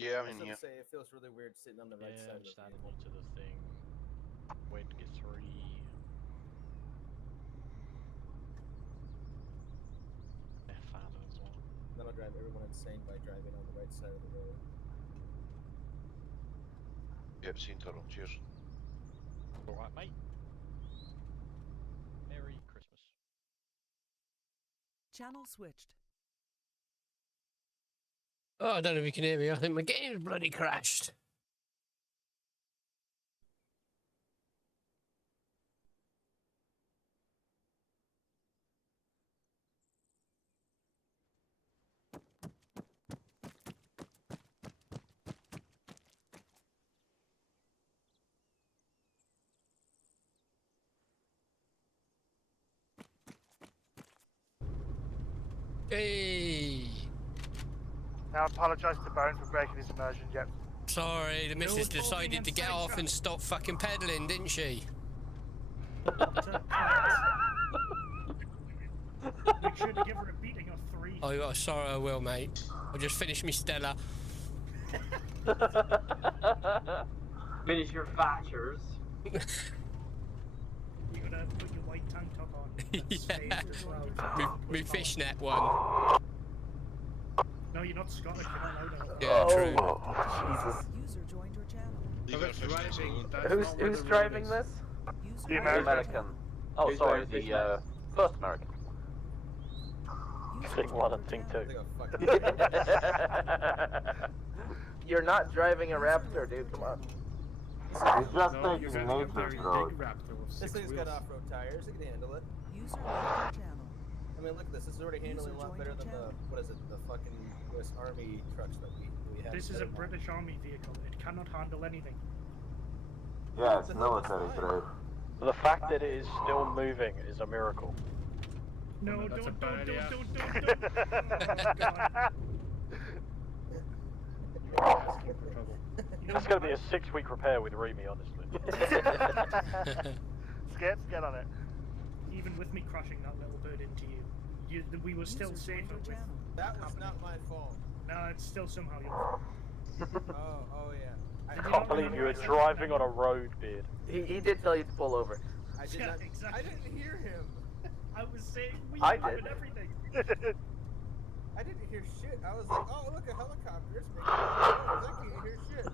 Yeah, I I'm was in gonna here. say it feels really weird sitting on the right side of just the adding vehicle. you to the thing. Wait to get 3. Yeah, Fallon as well. That'll drive everyone insane by driving on the right side of the road. Yep, seen Tyrrell. Cheers. Alright, mate. Merry Christmas. Channel switched. Oh, I don't know if you can hear me. I think my game's bloody crashed. Hey! Now apologise to Baron for breaking his immersion. Yep. Sorry, the missus decided to get off and stop fucking peddling, didn't she? Make sure to give her a beating of 3. Oh, sorry, I will, mate. I just finished my Stella. Miniature Thatchers. You're gonna put your white tank top on. Yeah. As well. Me fishnet one. No, you're not Scottish. You're not allowed to. Yeah, true. Jesus. User joined your channel. Who's driving this? User The joined American. your channel. Oh, sorry, the first American. User Thing joined 1 your and Thing channel. 2. I think I'll fucking You're not driving a Raptor, dude. Come on. He's just taking an nature road. This thing's got off-road tires. It can handle it. User left your channel. I mean, look at this. This is already handling a lot better than the what is it? The fucking U.S. Army trucks that we have. This is a British Army vehicle. It cannot handle anything. Yeah, it's military grade. The fact that it is still moving is a miracle. No, that's a don't. bad idea. Oh, God. You're asking for trouble. It's going to be a 6-week repair with Remy, honestly. Get on it. Even with me crushing that little bird into you, we were still User safer joined your with. channel. That was not my fault. No, it's still somehow your fault. Oh yeah. I can't believe you were driving on a road, beard. He did tell you to pull over. I did Yeah, not. exactly. I didn't hear him. I was saying we I and did. everything. I didn't hear shit. I was like, oh look, a helicopter. It's making noise. I can't hear shit.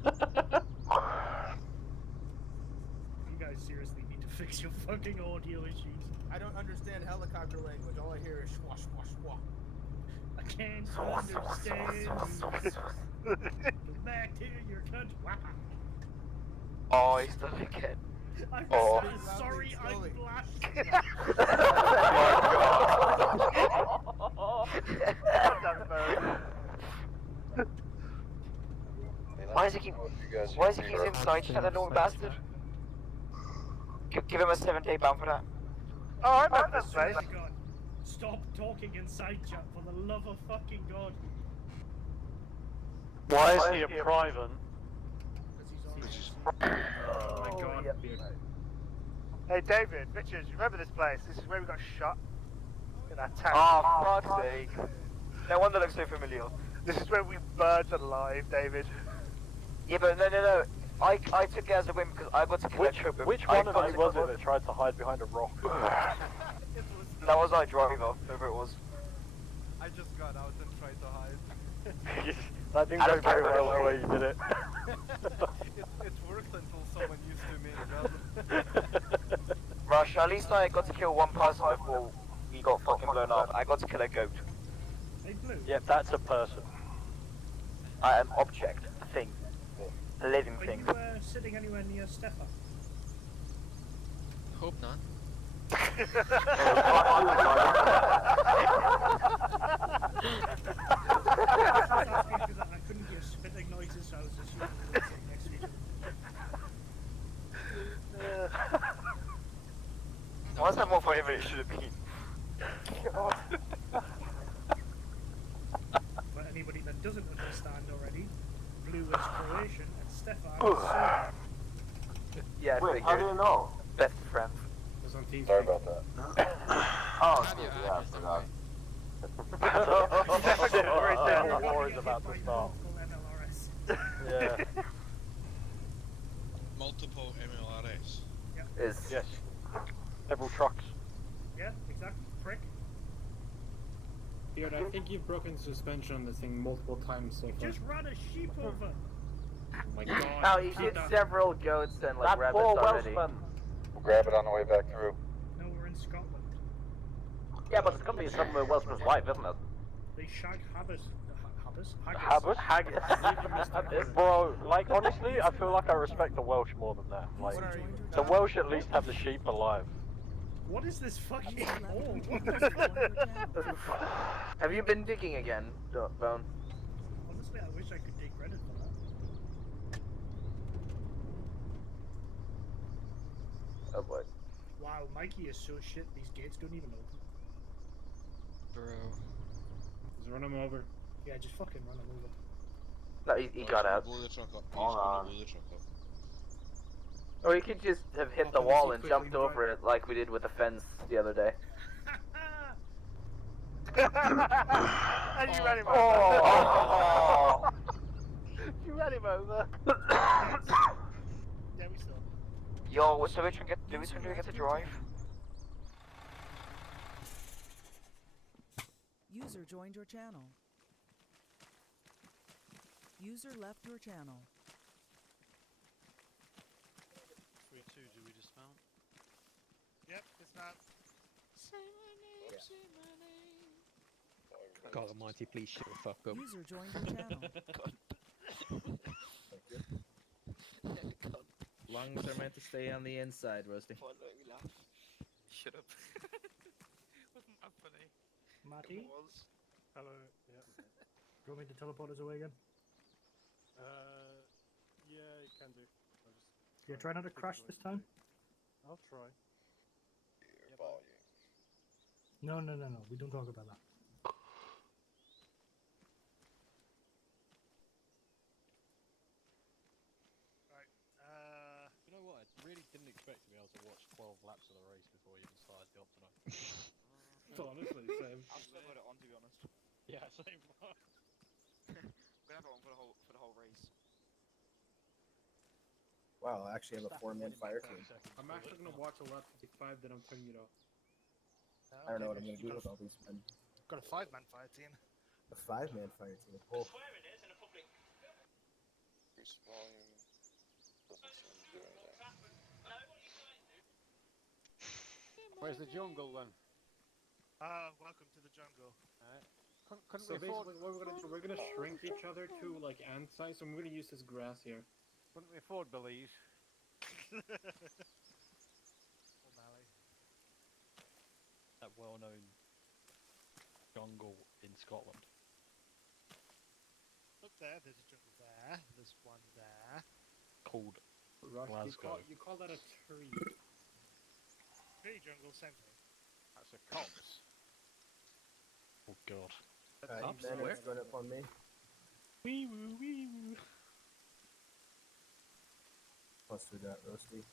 You guys seriously need to fix your fucking audio issues. I don't understand helicopter language. All I hear is schwa schwa schwa. I can't understand you. Go back to your country. Wappa. Oh, he's done it again. I'm Oh. so sorry, Slowly. I'm blushing. Why is he keep him side chat, that little bastard? Give him a 7-day ban for that. Oh, I remember this Oh place. my God. Stop talking in side chat, for the love of fucking God. Why is he a private? Oh my God. Yeah. Hey, David, Richard, you remember this place? This is where we got shot. In that tank. Oh, fuck's sake. No wonder it looks so familiar. This is where we burned alive, David. Yeah, but no. I took it as a win because I got to kill a trooper. Which one of you was it that tried to hide behind a rock? That was our driver, whoever it was. I just got out and tried to hide. That didn't go very well the way you did it. It worked until someone used to me again. Rush, at least I got to kill one person before he got fucking blown up. I got to kill a goat. Hey, Blue. Yep, that's a person. An object, a thing. A living Are thing. you sitting anywhere near Stefan? Hope not. I couldn't hear spitting noises, so I was assuming you were sitting next to each other. Why is that more funny than it should have been? For anybody that doesn't understand already, Blue is Croatian and Stefan is Serbian. Yeah, Wait, how do you know? Best friend. Sorry about that. Oh, shit, yeah, I forgot. Civil War is about to start. Local NLRS. Yeah. Multiple MLRS. Is Yes. Several trucks. Yeah, exactly. Prick. Beard, I think you've broken suspension on this thing multiple times so far. Just run a sheep over. Oh my god. oh, he's hit Peter. several goats and like That rabbits poor already. Welshman. We'll grab it on the way back through. No, we're in Scotland. Yeah, but it's gonna be some Welshman's wife, isn't it? They shag haggis. Haggis? Haggis. Bro, like honestly, I feel like I respect the Welsh more than that. Like, the Welsh at least have the sheep alive. What is this fucking User left hole? your What channel. the fuck? Have you been digging again, Bone? Honestly, I wish I could take credit for that. Oh boy. Wow, Mikey is so shit. These gates don't even open. Bro. Just run him over. Yeah, just fucking run him over. No, he got out. Blow the truck up. He's Hold gonna on. blow the truck up. Or he could just have hit the wall and jumped over it like we did with the fence the other day. And you ran him over. Oh! You ran him over. Yeah, we still. Yo, so which one get? Do which one do we get to drive? User joined your channel. User left your channel. 3-2, do we dismount? Yep, it's not. Say my name, say my name. God almighty, please shut the fuck up. User joined your channel. Lungs are meant to stay on the inside, Rusty. Shut up. Wasn't that funny? Matty, Hello. Yeah. do you want me to teleport us away again? Yeah, you can do. I'll just Yeah, try not to crash this time. I'll try. No. We don't talk about that. Right. You know what? I really didn't expect to be able to watch 12 laps of the race before you decided to go up tonight. Honestly, same. I've still got it on, to be honest. Yeah, same. I'm gonna have it on for the whole race. Wow, I actually have a 4-man fire team. I'm actually gonna watch a lap 55, then I'm turning it off. I don't know what I'm gonna do with all these men. Got a 5-man fire team. A 5-man fire team. Oh. Increase volume. Doesn't seem to do anything. Where's the jungle then? Welcome to the jungle. So basically, what we're gonna do, we're gonna shrink each other to like ant size, so I'm gonna use this grass here. Couldn't we afford Belize? O'Malley. That well-known jungle in Scotland. Look there, there's a jungle there. There's one there. Called Rush, Glasgow. you call that a tree? Tree jungle, same thing. That's a copse. Oh god. Alright, Banner's going up on me. Wee woo, wee woo. Plus we got Roasty.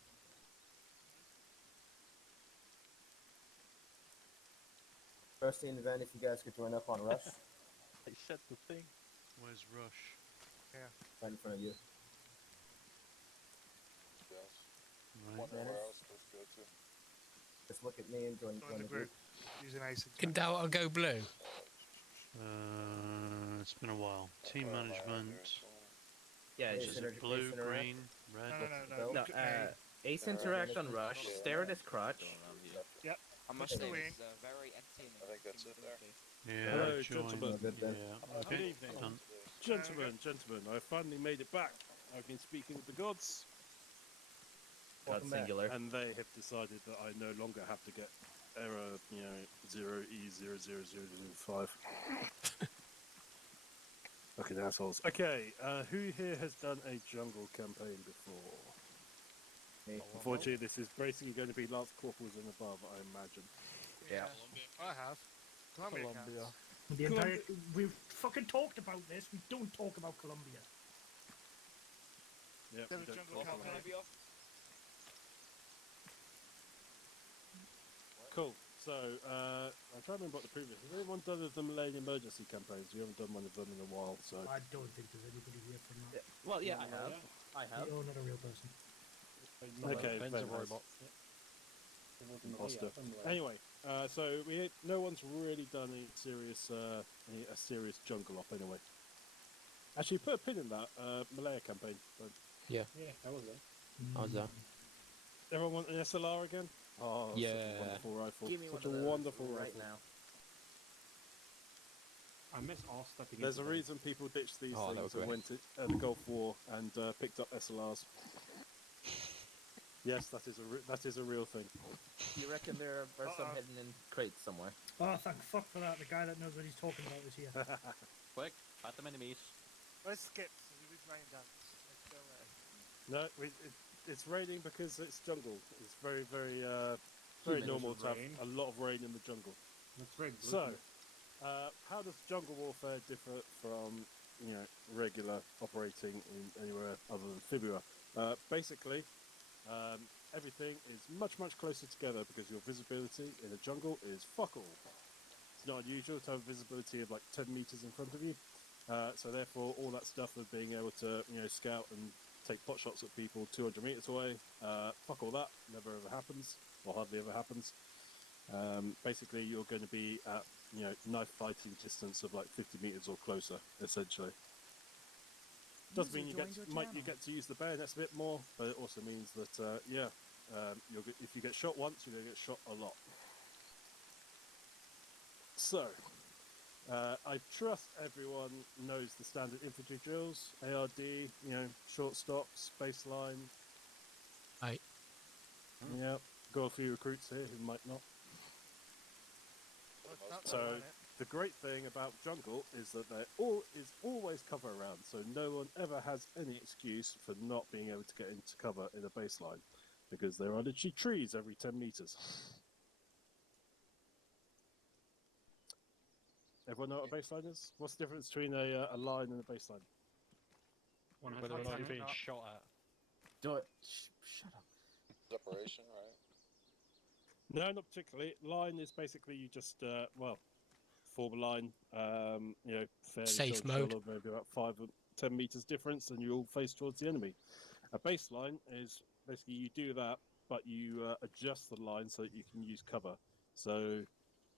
Roasty and Van, if you guys could join up on Rush, They said the thing. Where's Rush? right in front of you. Yes. Right. Wonder where I was supposed to go to. Just look at me and join Join the group. Using ace. Can Delta go blue? It's been a while. Team Where am I on management. here? So, Yeah, Ace just Interact- Blue, Ace Interact. green, red. No. no. Look at me. Ace interact on Rush. Stare at his crotch. I must say, very I think that's it there. Yeah, Hello, join. gentlemen. Good then. Yeah. Good Okay. evening. Done. Gentlemen, I finally made it back. I've been speaking with the gods. God singular. And they have decided that I no longer have to get error, 0E00005. Fucking assholes. Okay, who here has done a jungle campaign before? Me. Unfortunately, this is basically going to be Lance Corporals and above, I imagine. Yeah. I have. Columbia. Colombia. The entire we've fucking talked about this. We don't talk about Colombia. Yep, Get we a don't jungle talk about campaign. it. Cool. So, I'm trying to remember what the previous. Has anyone done the Malayan emergency campaigns? You haven't done one of them in a while, so. I don't think there's anybody here from that. Well, yeah, I have. I have. You're not a real person. Okay, Ben's a robot. Imposter. Anyway, so no one's really done a serious jungle op anyway. Actually, put a pin in that Malaya campaign. But... Yeah. Yeah, I was there. I was there. Everyone want an SLR again? Oh, yeah. Such a wonderful rifle. Give me Such one a of those wonderful right rifle. now. I miss all stepping. There's a reason people ditched these Oh, things and went to the Gulf War and picked up SLRs. Yes, that is a real thing. You reckon there are some hidden in crates somewhere? Oh, thank fuck for that. The guy that knows what he's talking about is here. Quick, fight them enemies. Where's Skips? He's raining down. Let's go there. No, it's raining because it's jungle. It's very, very, very normal to have a lot of rain in the jungle. That's right. So, how does jungle warfare differ from, regular operating in anywhere other than Fibula? Basically, everything is much, much closer together because your visibility in a jungle is fuck all. It's not unusual to have visibility of like 10 meters in front of you. So therefore, all that stuff of being able to, scout and take pot shots at people 200 meters away, fuck all that. Never ever happens, or hardly ever happens. Basically, you're going to be at, knife fighting distance of like 50 meters or closer, essentially. Does mean you get to use the bayonets a bit more, but it also means that if you get shot once, you're going to get shot a lot. So, I trust everyone knows the standard infantry drills: ARD, short stops, baseline. Aye. Yeah, got a few recruits here who might not. So. The great thing about jungle is that there is always cover around, so no one ever has any excuse for not being able to get into cover in a baseline, because there are literally trees every 10 meters. Everyone know what a baseline is? What's the difference between a line and a baseline? Whether or not you're being shot at. Do it. Shut up. Separation, right? No, not particularly. Line is basically you just, form a line, fairly Safe mode. Maybe about 5 or 10 meters difference, and you all face towards the enemy. A baseline is basically you do that, but you adjust the line so that you can use cover. So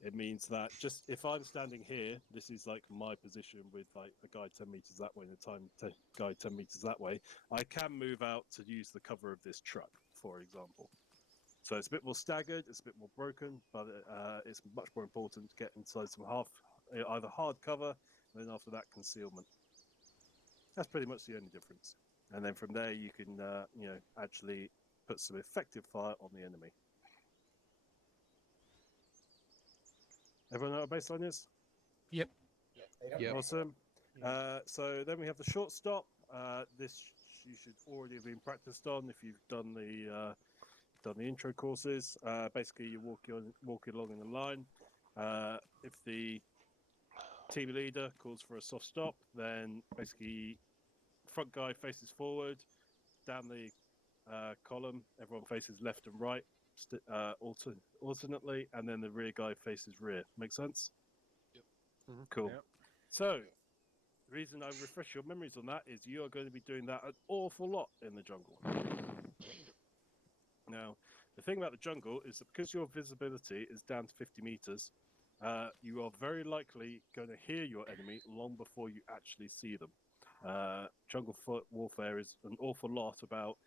it means that just if I'm standing here, this is like my position with like a guy 10 meters that way and a guy 10 meters that way. I can move out to use the cover of this truck, for example. So it's a bit more staggered, it's a bit more broken, but it's much more important to get inside some either hard cover, and then after that concealment. That's pretty much the only difference. And then from there you can, actually put some effective fire on the enemy. Everyone know what a baseline is? Yep. Yep. Awesome. So then we have the short stop. This you should already have been practiced on if you've done the intro courses. Basically, you're walking along in a line. If the team leader calls for a soft stop, then basically front guy faces forward, down the column, everyone faces left and right alternately, and then the rear guy faces rear. Make sense? Yep. Mm-hmm. Cool. Yep. So, the reason I refresh your memories on that is you are going to be doing that an awful lot in the jungle. Now, the thing about the jungle is that because your visibility is down to 50 meters, you are very likely going to hear your enemy long before you actually see them. Jungle warfare is an awful lot about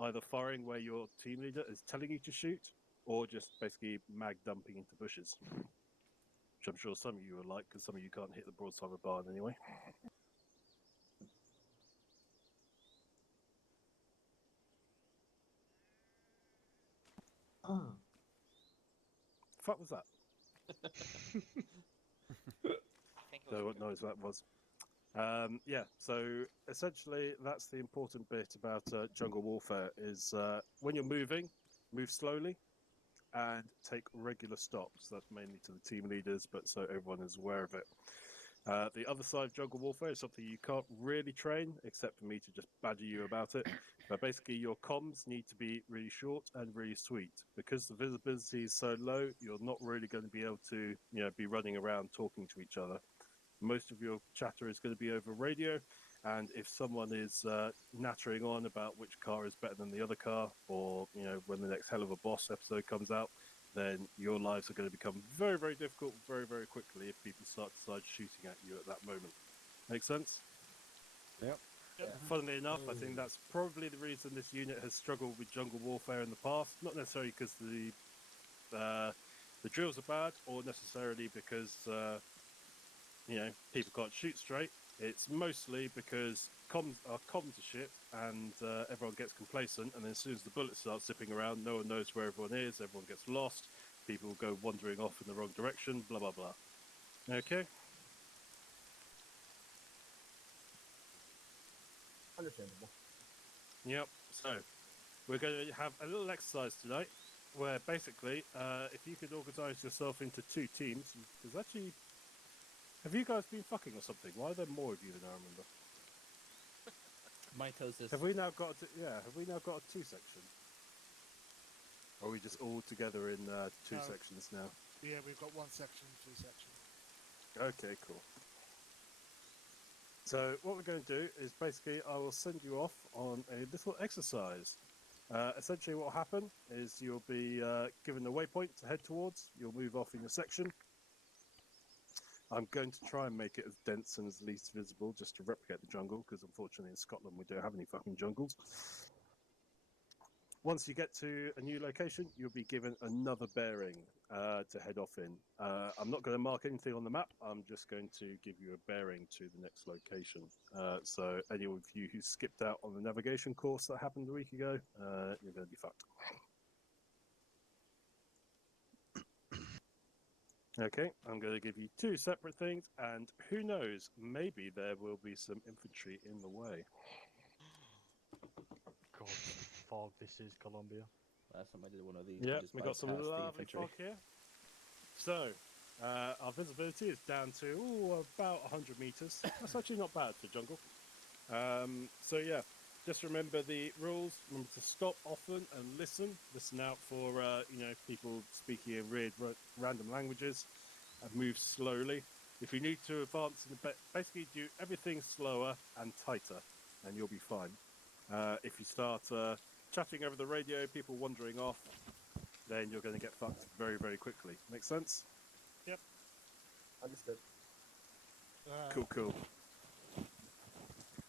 either firing where your team leader is telling you to shoot, or just basically mag dumping into bushes. Which I'm sure some of you are like, because some of you can't hit the broadside of a barn anyway. Fuck was that? Don't know what noise that was. So essentially that's the important bit about jungle warfare is when you're moving, move slowly and take regular stops. That's mainly to the team leaders, but so everyone is aware of it. The other side of jungle warfare is something you can't really train, except for me to just badger you about it. But basically, your comms need to be really short and really sweet. Because the visibility is so low, you're not really going to be able to, be running around talking to each other. Most of your chatter is going to be over radio, and if someone is nattering on about which car is better than the other car, or when the next Hell of a Boss episode comes out, then your lives are going to become very, very difficult very, very quickly if people decide shooting at you at that moment. Make sense? Yep. Funnily enough, I think that's probably the reason this unit has struggled with jungle warfare in the past. Not necessarily because the drills are bad, or necessarily because people can't shoot straight. It's mostly because comms are shit, and everyone gets complacent, and then as soon as the bullets start zipping around, no one knows where everyone is, everyone gets lost, people go wandering off in the wrong direction, blah blah blah. Okay? Understandable. Yep, so we're going to have a little exercise tonight, where basically, if you could organise yourself into 2 teams, there's actually... Have you guys been fucking or something? Why are there more of you than I remember? Mitosis. Have we now got a 2 section? Or are we just all together in 2 No. sections now? Yeah, we've got 1 section, 2 sections. Okay, cool. So what we're going to do is basically I will send you off on a little exercise. Essentially what will happen is you'll be given a waypoint to head towards. You'll move off in your section. I'm going to try and make it as dense and as least visible just to replicate the jungle, because unfortunately in Scotland we don't have any fucking jungles. Once you get to a new location, you'll be given another bearing to head off in. I'm not going to mark anything on the map, I'm just going to give you a bearing to the next location. So any of you who skipped out on the navigation course that happened a week ago, you're going to be fucked. Okay, I'm going to give you 2 separate things, and who knows, maybe there will be some infantry in the way. God, fog, this is Colombia. Last time I did one of these, Yeah, just we got some bypassed the lovely infantry. fog here. So, our visibility is down to about 100 meters. That's actually not bad for jungle. So yeah, just remember the rules. Remember to stop often and listen. Listen out for people speaking in weird random languages, and move slowly. If you need to advance in the basically do everything slower and tighter, and you'll be fine. If you start chatting over the radio, people wandering off, then you're going to get fucked very, very quickly. Make sense? Yep. Understood. Cool.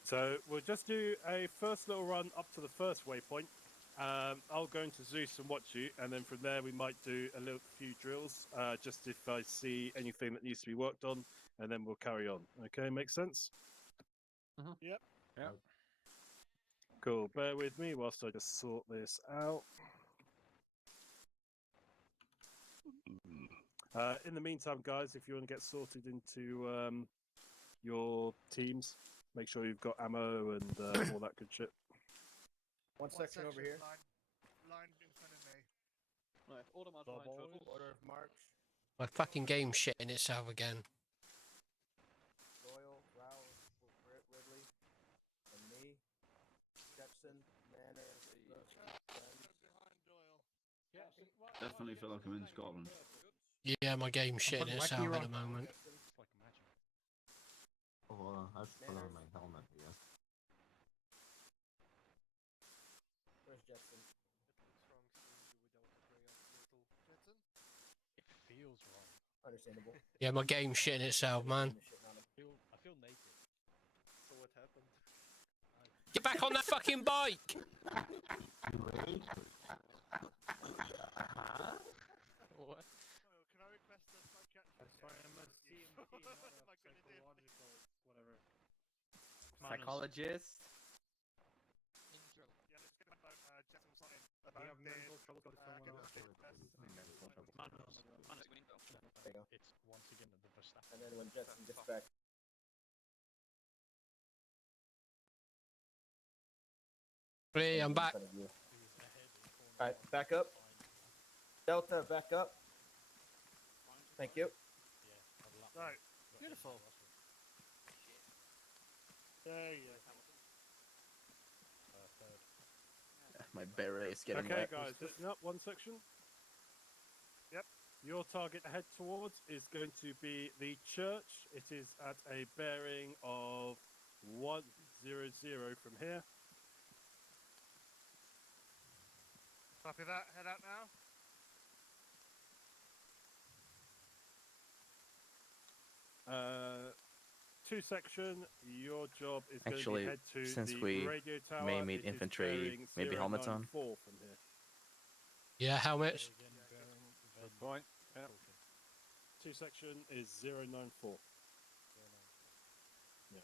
So we'll just do a first little run up to the first waypoint. I'll go into Zeus and watch you, and then from there we might do a few drills, just if I see anything that needs to be worked on, and then we'll carry on. Okay, make sense? Yep. Cool. Bear with me whilst I just sort this out. In the meantime, guys, if you want to get sorted into your teams, make sure you've got ammo and all that good shit. One section over here. Line in front of me. Right, order march behind turtles. Order of march. My fucking game's shitting itself again. Doyle, Rouse, Ridley, and me. Jepson, Manor, Definitely feel like I'm in Scotland. Yeah, my game's shitting itself at the moment. Oh, hold on. I should put on my helmet, yes. Where's Jepson? It feels wrong. Understandable. Yeah, my game's shitting itself, man. I feel naked. So what happened? Get back on that fucking bike! What? Can I request a psychiatric? Sorry, I'm a CMT, not a psychological, whatever. Psychologist. Yeah, let's get about Jepson's not in. Do you have mental trouble with someone else? There you go. It's once again the Verstappen. And then when Jetson gets back. Hey, I'm back. Alright, back up. Delta, back up. Thank you. Right, beautiful. There you go. My beret is getting Okay, wet. guys, listen up. One section. Yep. Your target to head towards is going to be the church. It is at a bearing of 100 from here. Copy that. Head out now. Two section. Your job is going to Actually, be head to since the we radio tower. may meet It is infantry, bearing maybe helmets on. 094 from here. Yeah, helmets. Good point. Yep. Two section is 094. Yeah.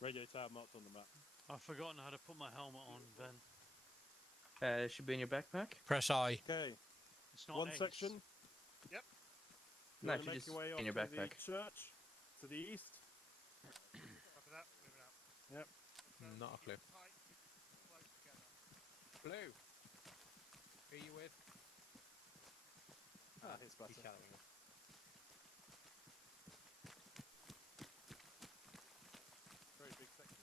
Radio tower marked on the map. I've forgotten how to put my helmet on, Ben. It should be in your backpack. Press I. Okay. It's not One ace. section. Yep. You No, want it to should make just your way in your up to backpack. the church to the east. Copy that. Moving out. Yep. Not a clue. Tight, close together. Blue. Who are you with? Ah, he's better. He's shouting us. Very big section.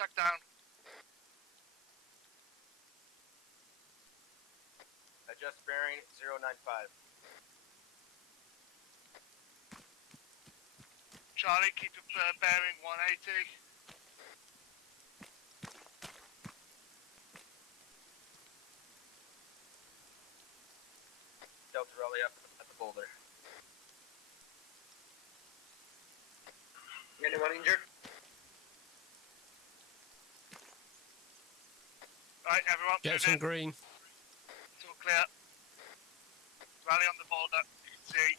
Contact down. Adjust bearing 095. Charlie, keep your bearing 180. Delta rally up at the boulder. Anyone injured? Right, everyone, Jetson move in. green. It's all clear. Rally on the boulder. You can see.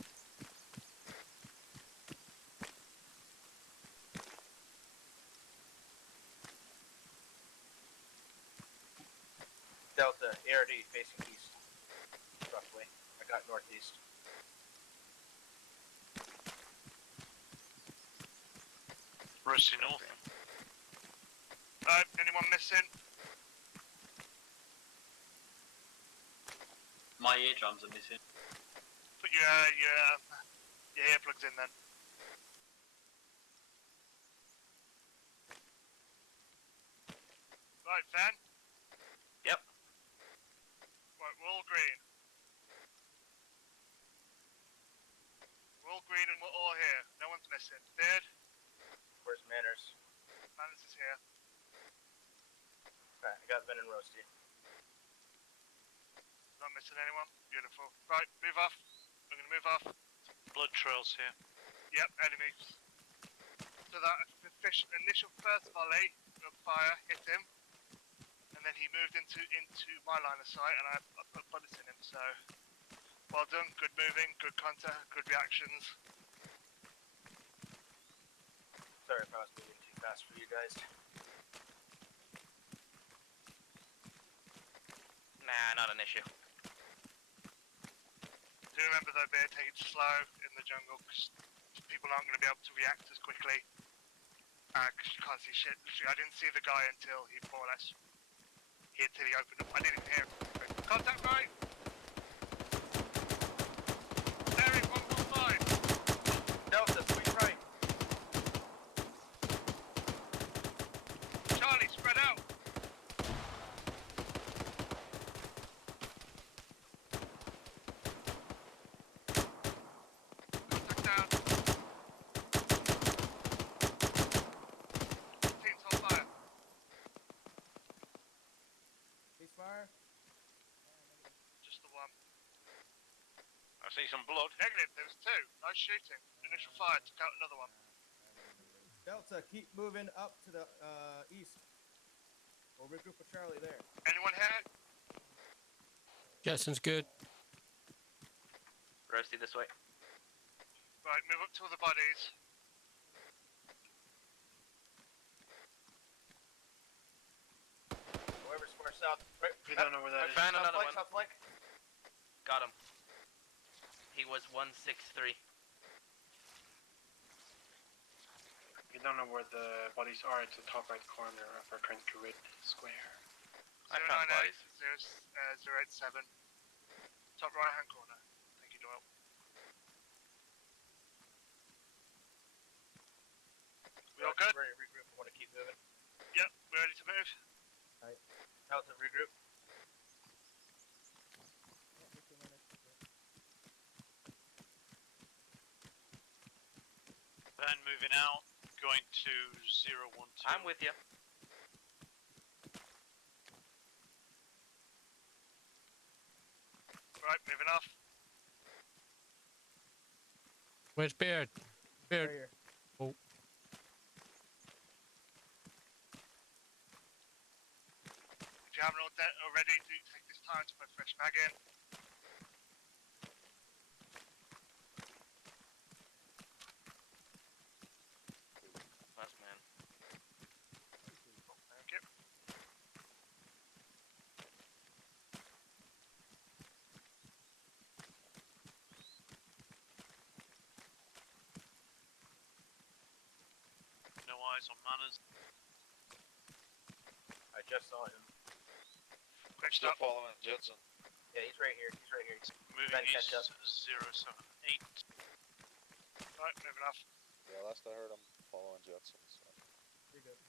Delta, ARD facing east. Roughly. I got northeast. Rusty north. Right, anyone missing? My eardrums are missing. Put your earplugs in then. Right, Fan? Yep. Right, we're all green. We're all green and we're all here. No one's missing. Beard? Where's Manners? Manners is here. Alright, I got Vin and Roasty. Not missing anyone? Beautiful. Right, move off. We're gonna move off. Blood trails here. Yep, enemies. So that initial first volley of fire hit him, and then he moved into my line of sight, and I put bullets in him. So, well done. Good moving, good contact, good reactions. Sorry if I was moving too fast for you guys. Nah, not an issue. Do remember though, Bear, take it slow in the jungle, because people aren't going to be able to react as quickly. Because you can't see shit. Literally, I didn't see the guy until he more or less hit till he opened up. I didn't even hear him. Contact right! Bearing 115. Delta, sweep right. Charlie, spread out. Contact down. Team's on fire. Ceasefire. Just the one. I see some blood. Negative, there was two. Nice shooting. Initial fire, took out another one. Delta, keep moving up to the east. We'll regroup with Charlie there. Anyone here? Jetson's good. Roasty this way. Right, move up to all the bodies. Whoever's far south. Right. We don't know where that is. Found another one. Top flank. Got him. He was 163. We don't know where the bodies are. It's the top right corner of our current grid square. 098 087. Top right hand corner. Thank you, Doyle. We all good? Ready to regroup. I want to keep moving. Yep, we're ready to move. Delta, regroup. Van moving out, going to 012. I'm with you. Right, moving off. Where's Beard? Beard. Right here. Oh. If you haven't already, do take this time to put fresh mag in. Last man. Thank you. No eyes on Manners. I just saw him. Quick Still stop. following Jetson. Yeah, he's right here. He's right here. Moving Trying to east catch up. 078. Right, moving off. Yeah, last I heard, I'm following Jetson. So. You're good.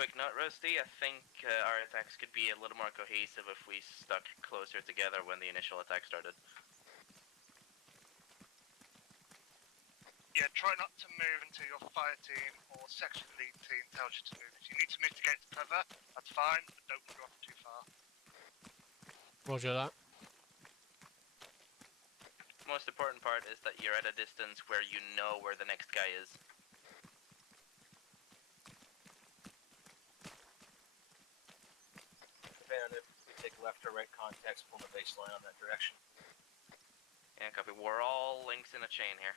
quick note, Rusty. I think our attacks could be a little more cohesive if we stuck closer together when the initial attack started. Yeah, try not to move until your fire team or section lead team tells you to move. If you need to move to get to cover, that's fine, but don't wander off too far. Roger that. Most important part is that you're at a distance where you know where the next guy is. Depending on if we take left or right contacts, pull the baseline on that direction. Yeah, copy. We're all links in a chain here.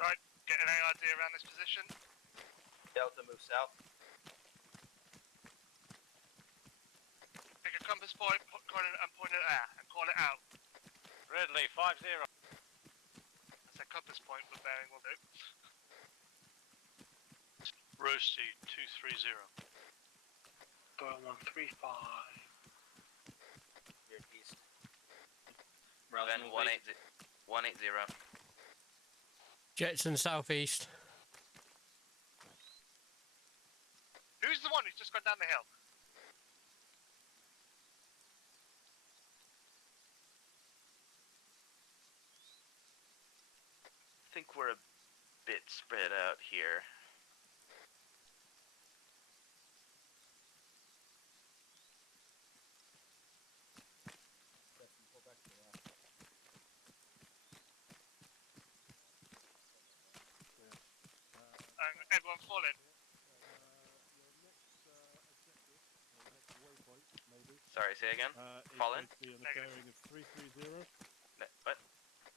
Right, get an idea around this position. Delta move south. Pick a compass point, and point it at, and call it out. Ridley, 5-0. That's a compass point, but bearing will do. Roasty, 230. Doyle 135. You're east. Then 180. 180. Jetson southeast. Who's the one who's just gone down the hill? I think we're a bit spread out here. Everyone falling. Sorry, say again? Is Fall in? going to be on the bearing of 330. What?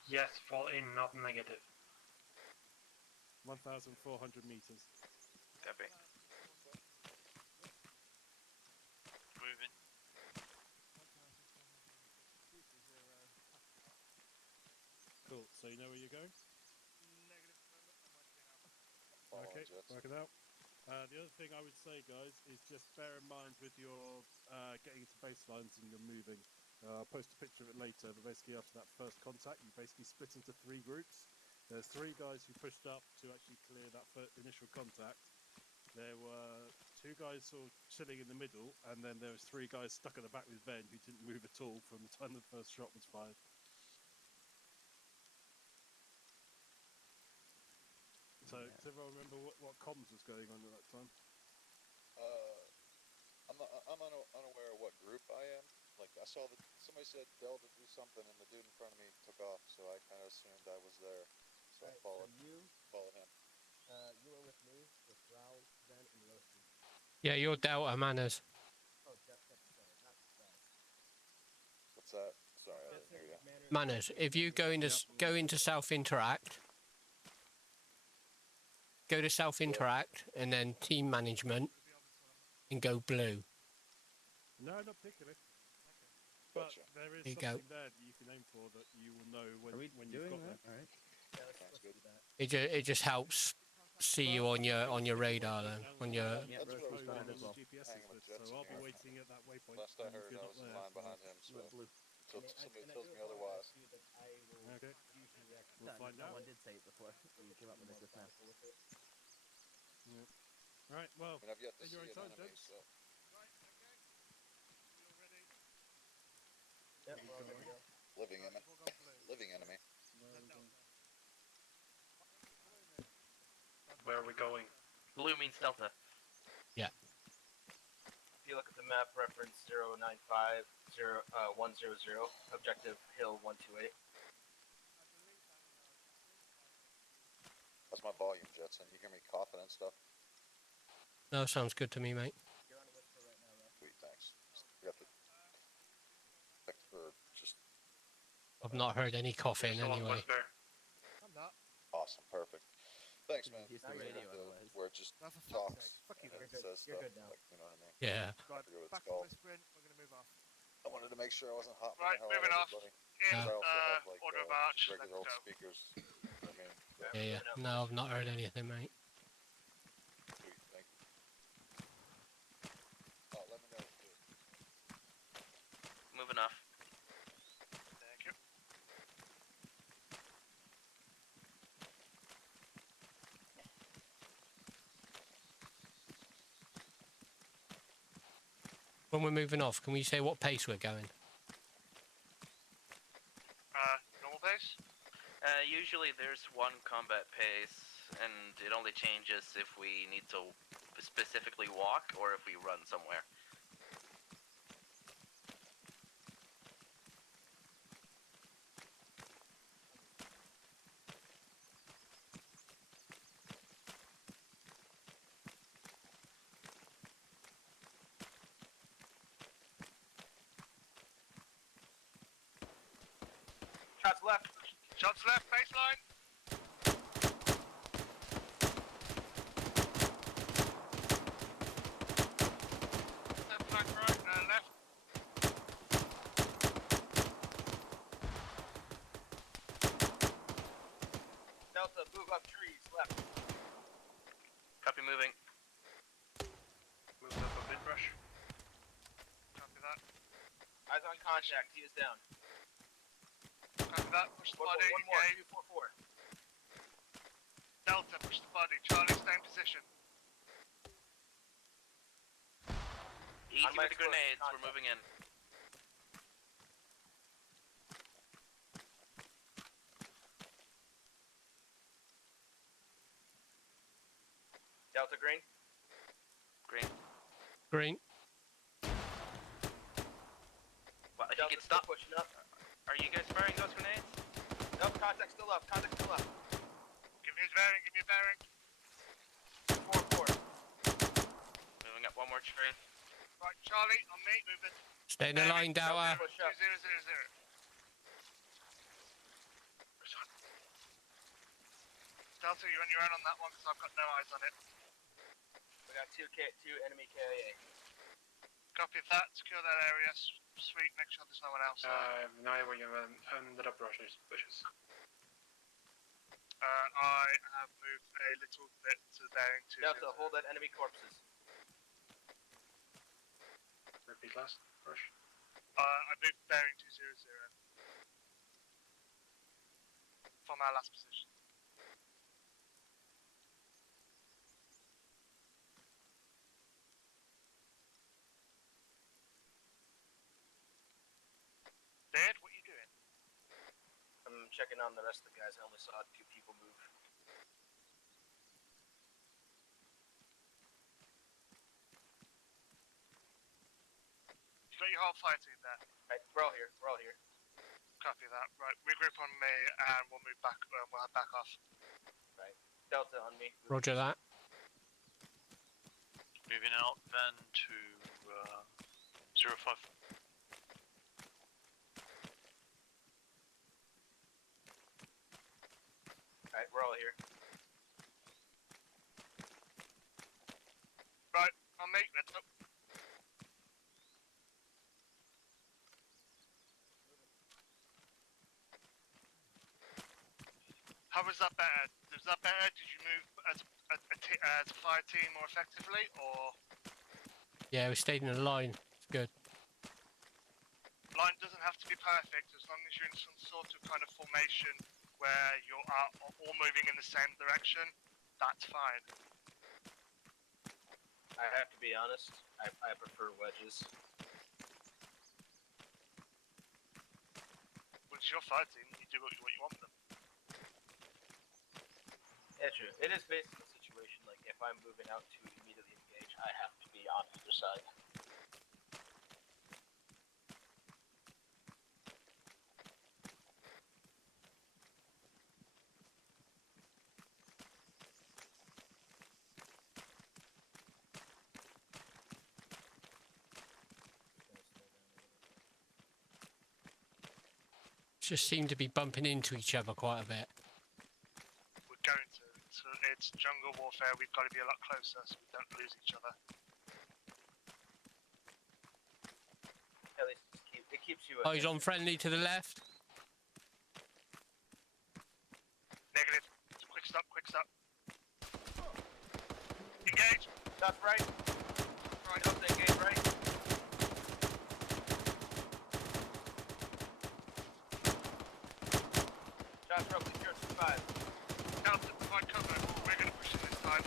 Yes, fall in, not negative. 1,400 meters. Copy. Moving. Cool. So you know where you're going? Negative at the moment, I'm working it out. Okay, working out. The other thing I would say, guys, is just bear in mind with your getting into baselines and you're moving. I'll post a picture of it later, but basically after that first contact, you basically split into 3 groups. There's 3 guys who pushed up to actually clear that initial contact. There were 2 guys sort of chilling in the middle, and then there was 3 guys stuck at the back with Ben who didn't move at all from the time the first shot was fired. So, does everyone remember what comms was going on at that time? I'm unaware of what group I am. Like, I saw that somebody said Bell to do something, and the dude in front of me took off, so I kind of assumed I was there. So I followed him. You were with me, with Raul, Ben, and Roasty. Yeah, you're Delta Manners. Oh, sorry, not Raul. What's that? Sorry, I didn't hear you. Manners, if you go into Self Interact, go to Self Interact and then Team Management, and go blue. No, not particularly. But there is something there that you can aim for that you will know when you've got that. Alright. Yeah, let's do that. It just helps see you on your radar then, on your. That's what I was on doing. the GPS Hanging with Jetson so I'll be here. waiting at that waypoint. Last I and if heard, you're I not was in there, line behind him, so until somebody tells me otherwise. Okay. We'll find out. Someone did say it before. You came up with it just now. Yeah. Right, well, I mean, I've yet to in see your own an time, enemy, gents. so. Yep, we're all good to go. Living enemy. Living enemy. Where are we going? Blue means Delta. Yeah. If you look at the map, reference 095-100, objective Hill 128. How's my volume, Jetson? You hear me coughing and stuff? No, sounds good to me, mate. You're on a whisper right now, Russ. Sweet, thanks. We got the. Or just. I've not heard any coughing anyway. I'm not. Awesome, perfect. Thanks, man. Use the radio otherwise. Where it just No, for fuck's talks. sake. Fuck you, and Chris. it says You're stuff, good now. like, you know what I mean? Yeah. Right, forget what it's back to called. whispering. We're gonna move off. I wanted to make sure I wasn't hot. Right, moving off. In I also have, like, order of march. Let's regular old go. speakers. You know what I mean? Yeah. No, I've not heard anything, mate. Sweet, thank you. Oh, let me know. Moving off. Thank you. when we're moving off, can we say what pace we're going? Normal pace? Usually there's one combat pace, and it only changes if we need to specifically walk or if we run somewhere. Shots left. Shots left, baseline. Left, flank right, left. Delta, move up trees, left. Copy moving. Move up a bit, Rush. Copy that. Eyes on contact. He is down. Copy that. Push the body. One more. Engage. 244. Delta, push the body. Charlie, stay in position. Easy with the grenades. We're moving in. Delta green. Green. Green. Well, if Delta you could stop. pushing up. Are you guys firing those grenades? Nope, contact still up. Contact still up. Give me his bearing. Give me a bearing. 4-4. Moving up one more tree. Right, Charlie, on me. Moving. Stay in the line, Dower. 2000. Delta, you're on your own on that one because I've got no eyes on it. We got two enemy KIA. Copy that. Secure that area. Sweet. Make sure there's no one else. I have no idea where you ended up, Rushers bushes. I have moved a little bit to the bearing 2. Delta, hold that enemy corpses. Repeat last, Rush. I moved bearing 200 from our last position. Dad, what are you doing? I'm checking on the rest of the guys. I only saw 2 people move. You got your whole fire team there? Right, we're all here. We're all here. Copy that. Right, regroup on me and we'll move back. We'll head back off. Right. Delta on me. Roger that. Moving out then to 05. Alright, we're all here. Right, on me. Let's go. How was that better? Was that better? Did you move as a fire team more effectively, or? Yeah, we stayed in the line. It's good. Line doesn't have to be perfect as long as you're in some sort of kind of formation where you are all moving in the same direction. That's fine. I have to be honest. I prefer wedges. Well, it's your fire team. You do what you want with them. Yeah, true. It is based on the situation. Like, if I'm moving out to immediately engage, I have to be on either side. Just seem to be bumping into each other quite a bit. We're going to. It's jungle warfare. We've got to be a lot closer so we don't lose each other. At least it keeps you. Eyes on friendly to the left. Negative. Quick stop. Quick stop. Engage. That's right. Right. Delta, engage right. Shots roughly 025. Delta, provide cover. We're going to push it this time.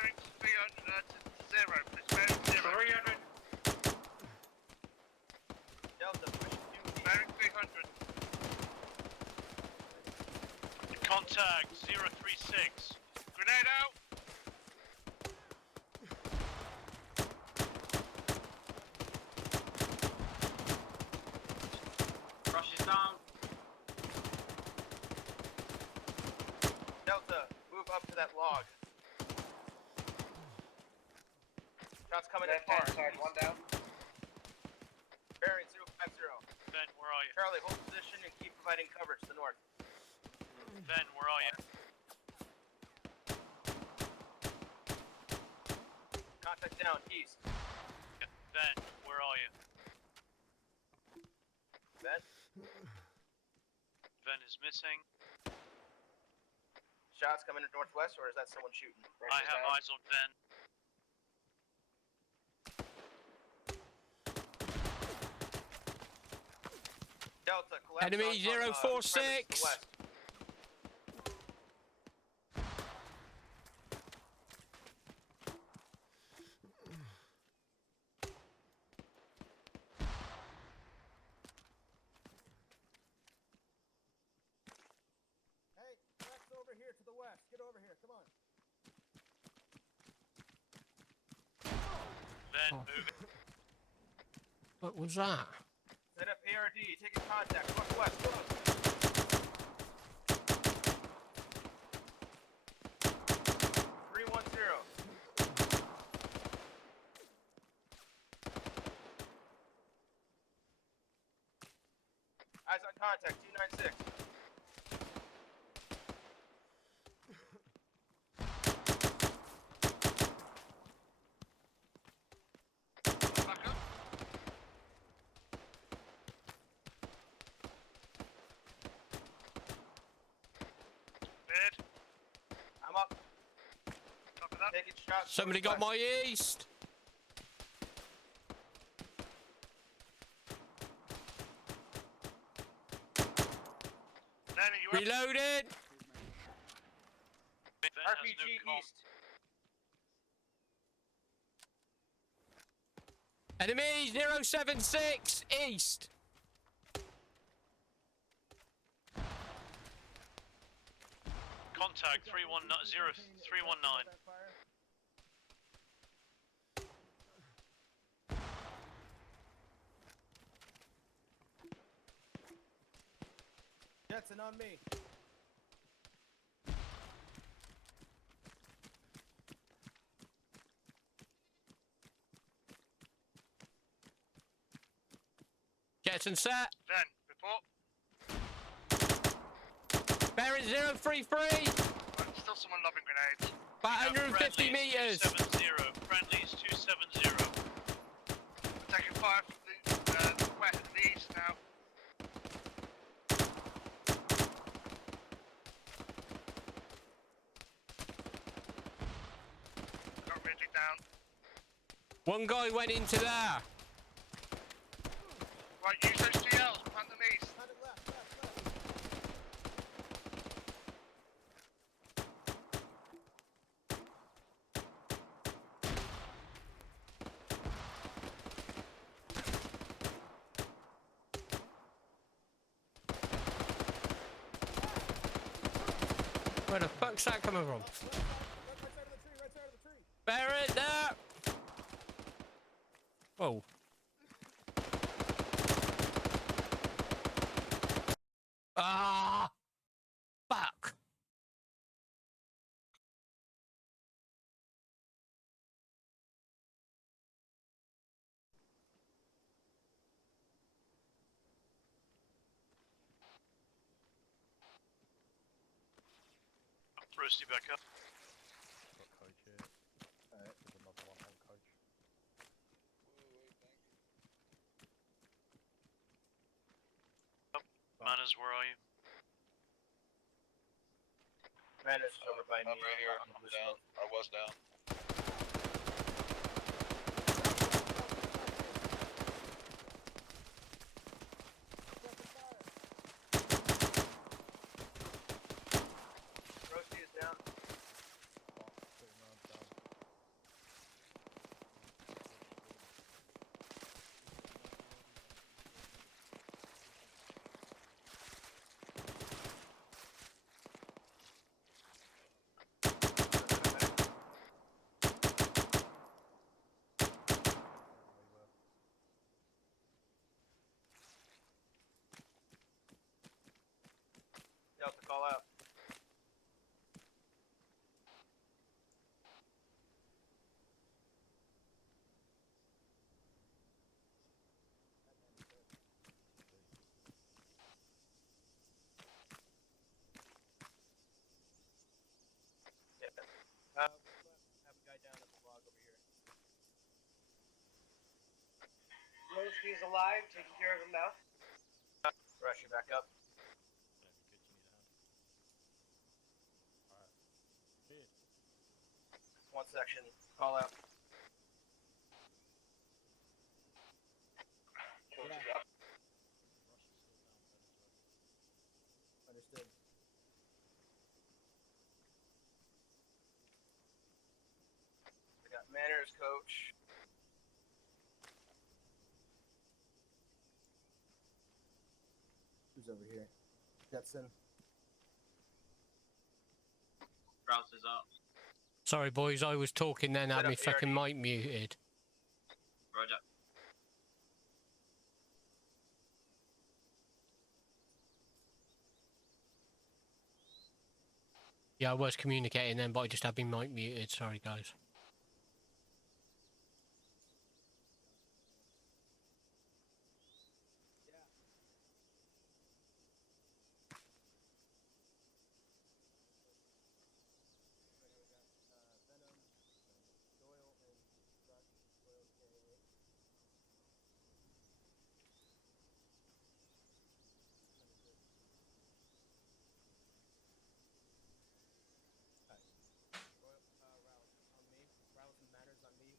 bearing 300 to 0, please. Bearing 0. 300. Delta, push 2. Bearing 300. Contact 036. Grenade out. Rush is down. Delta, move up to that log. Shots coming in far. One down. Bearing 050. Ben, where are you? Charlie, hold position and keep providing cover to the north. Ben, where are you? Contact down, east. Ben, where are you? Ben? Ben is missing. Shots coming in northwest, or is that someone shooting? I have eyes on Ben. Delta, collapse Enemy on, 046. west. Hey, Max over here to the west. Get over here. Come on. Ben, moving. What was that? Set up ARD, taking contact, northwest, close. Eyes on contact, 296. Back up. Mid. I'm up. Copy that. Taking shots. Somebody got my east. Danny, you up? Reloaded. Ben has RPG no east. Enemy 076 east. Contact 319. Jetson on me. Jetson set. Ben, report. Bearing 033. Right, still someone lobbing grenades. About 150 meters. 270. Friendlies 270. Taking fire from the west and the east now. Got Ridley down. One guy went into there. Right, use those GLs, plant them east. Hand it left, left, left. Where the fuck's that coming from? Right side of the tree, right side of the tree. Bear it there. Whoa. Ah! Fuck. Roasty back up. Got coach here. There's another one on coach. Manners, where are you? Man, it's over by me. I'm right here. I'm down. I was down. Roasty is down. Putting rounds down. long as he's alive, taking care of him now. Rush you back up. One section. Call out. Yeah. Understood. We got Manners, coach. Who's over here? Jetson. Rouse is up. Sorry, boys, I was talking then, had Set me up fucking ARD. mic muted. Roger. Yeah, I was communicating then, but I just had me mic muted. Sorry, guys.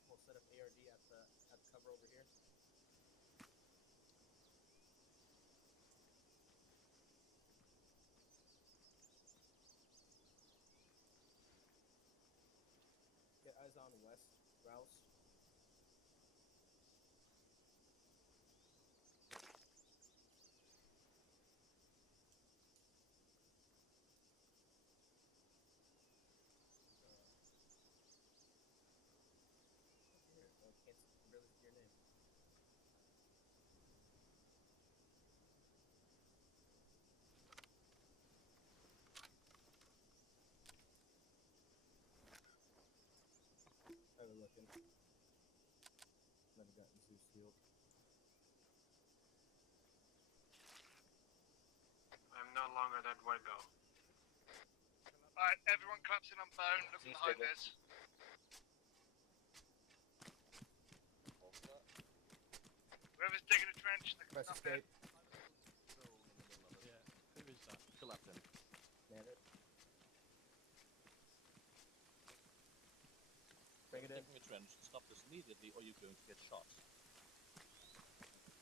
We'll set up ARD at the cover over here. Get eyes on West, Rouse. Here, I can't really see your name. Overlooking. Never gotten Zeus healed. I'm no longer that white belt. Alright, everyone claps in on bone, look behind this. Whoever's digging a trench, look Press up escape. Yeah, who is that? Collapse him. Nailed it. Bring it in. Taking a trench, stop this immediately or you're going to get shot.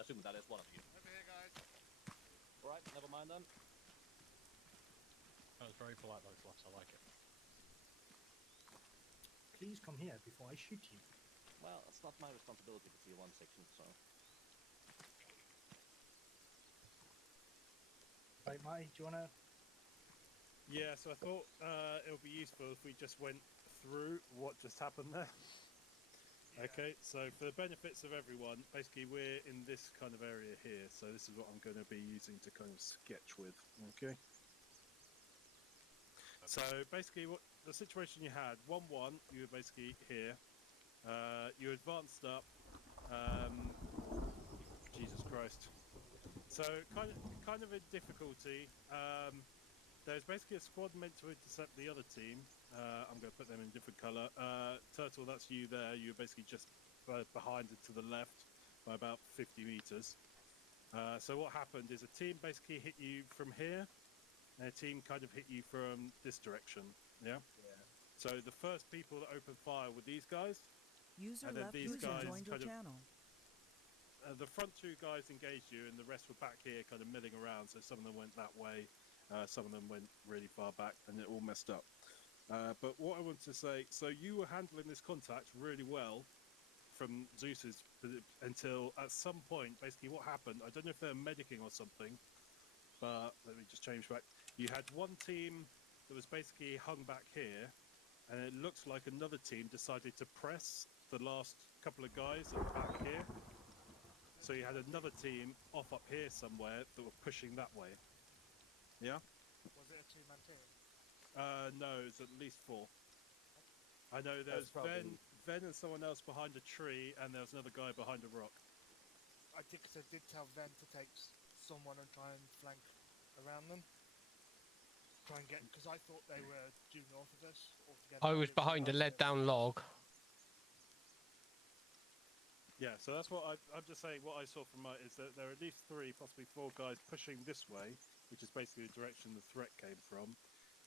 Assuming that is one of you. Over here, guys. Alright, never mind then. That was very polite, those lots. I like it. Please come here before I shoot you. Well, it's not my responsibility to see one section, so... Right, Marty, do you wanna... Yeah, so I thought it would be useful if we just went through what just happened there. Okay, so for the benefits of everyone, basically we're in this kind of area here, so this is what I'm going to be using to kind of sketch with, okay? So basically what the situation you had, 1-1, you were basically here, you advanced up, Jesus Christ. So kind of a difficulty, there's basically a squad meant to intercept the other team. I'm going to put them in a different colour. Turtle, that's you there. You're basically just behind it to the left by about 50 metres. So what happened is a team basically hit you from here, and a team kind of hit you from this direction. Yeah? Yeah. So the first people that opened fire were these guys. User and then left these user guys joined your kind of... channel. The front two guys engaged you, and the rest were back here kind of milling around, so some of them went that way. Some of them went really far back, and it all messed up. But what I want to say, so you were handling this contact really well from Zeus's until at some point, basically what happened, I don't know if they're medicing or something, but let me just change back. You had one team that was basically hung back here, and it looks like another team decided to press the last couple of guys at the back here. So you had another team off up here somewhere that were pushing that way. Yeah? Was it a two-man team? No, it's at least 4. I know there's probably... Ben and someone else behind a tree, and there was another guy behind a rock. I did tell Ven to take someone and try and flank around them. Try and get, because I thought they were due north of us altogether. I was behind a let down log. Yeah, so that's what I'm just saying. What I saw from my is that there are at least 3, possibly 4 guys pushing this way, which is basically the direction the threat came from,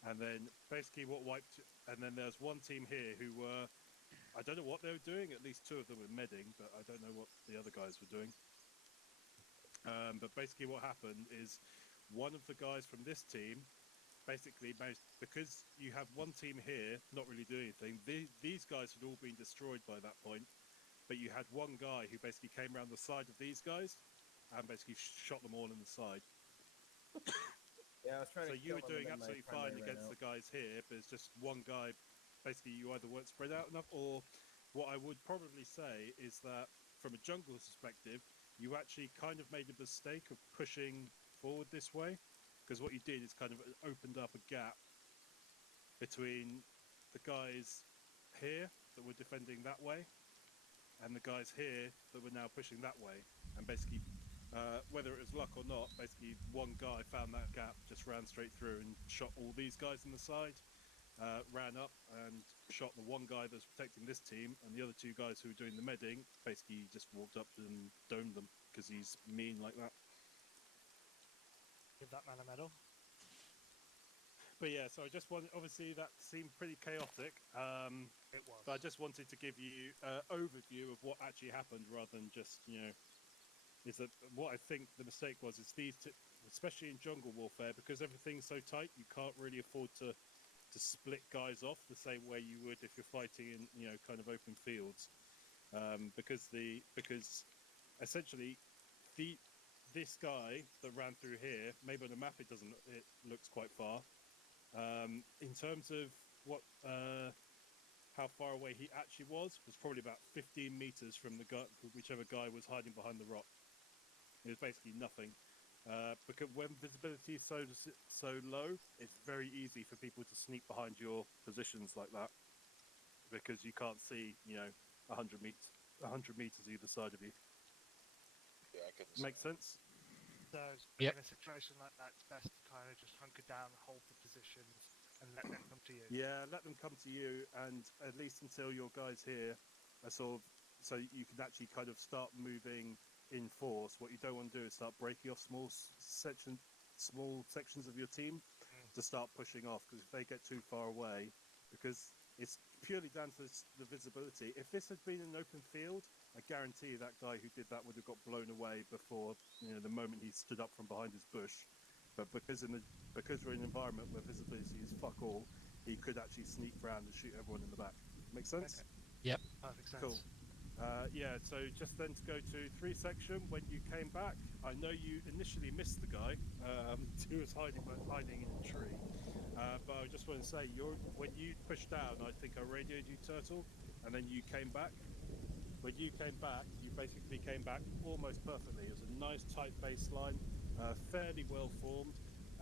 and then basically what wiped. And then there's one team here who were, I don't know what they were doing. At least 2 of them were medding, but I don't know what the other guys were doing. But basically what happened is one of the guys from this team basically managed, because you have one team here not really doing anything. These guys had all been destroyed by that point. But you had one guy who basically came around the side of these guys and basically shot them all in the side. Yeah, I was trying So to you kill were him, doing and then my absolutely fine primary ran against out. the guys here, but it's just one guy. Basically, you either weren't spread out enough, or what I would probably say is that from a jungle perspective, you actually kind of made a mistake of pushing forward this way, because what you did is kind of opened up a gap between the guys here that were defending that way and the guys here that were now pushing that way. And basically, whether it was luck or not, basically one guy found that gap, just ran straight through and shot all these guys in the side, ran up and shot the one guy that's protecting this team, and the other 2 guys who were doing the medding basically just walked up and domed them because he's mean like that. Give that man a medal. But yeah, so I just wanted, obviously that seemed pretty chaotic. It was. But I just wanted to give you an overview of what actually happened rather than just, is that what I think the mistake was is these, especially in jungle warfare, because everything's so tight, you can't really afford to split guys off the same way you would if you're fighting in, kind of open fields. Because essentially this guy that ran through here, maybe on the map it looks quite far. In terms of how far away he actually was probably about 15 meters from whichever guy was hiding behind the rock. It was basically nothing. Because when visibility is so low, it's very easy for people to sneak behind your positions like that, because you can't see 100 meters either side of you. Yeah, I couldn't. Makes sense. So Yep. in a situation like that, it's best to kind of just hunker down, hold the positions, and let them come to you. Yeah, let them come to you, and at least until your guys here are so you can actually kind of start moving in force. What you don't want to do is start breaking off small sections of your team to start pushing off, because if they get too far away, because it's purely down to the visibility. If this had been an open field, I guarantee that guy who did that would have got blown away before the moment he stood up from behind his bush. But because we're in an environment where visibility is fuck all, he could actually sneak around and shoot everyone in the back. Make sense? Yep. Perfect sense. Cool. Yeah, so just then to go to 3 section, when you came back, I know you initially missed the guy who was hiding in a tree. But I just want to say, when you pushed down, I think I radioed you, Turtle, and then you came back. When you came back, you basically came back almost perfectly. It was a nice tight baseline, fairly well formed,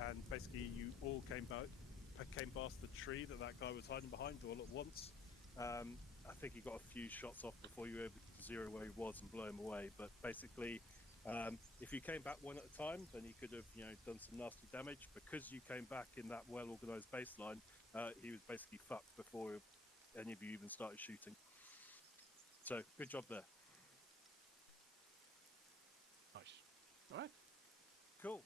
and basically you all came past the tree that guy was hiding behind all at once. I think he got a few shots off before you were able to zero where he was and blow him away. But basically, if you came back one at a time, then he could have done some nasty damage. Because you came back in that well-organized baseline, he was basically fucked before any of you even started shooting. So good job there. Nice. All right. Cool.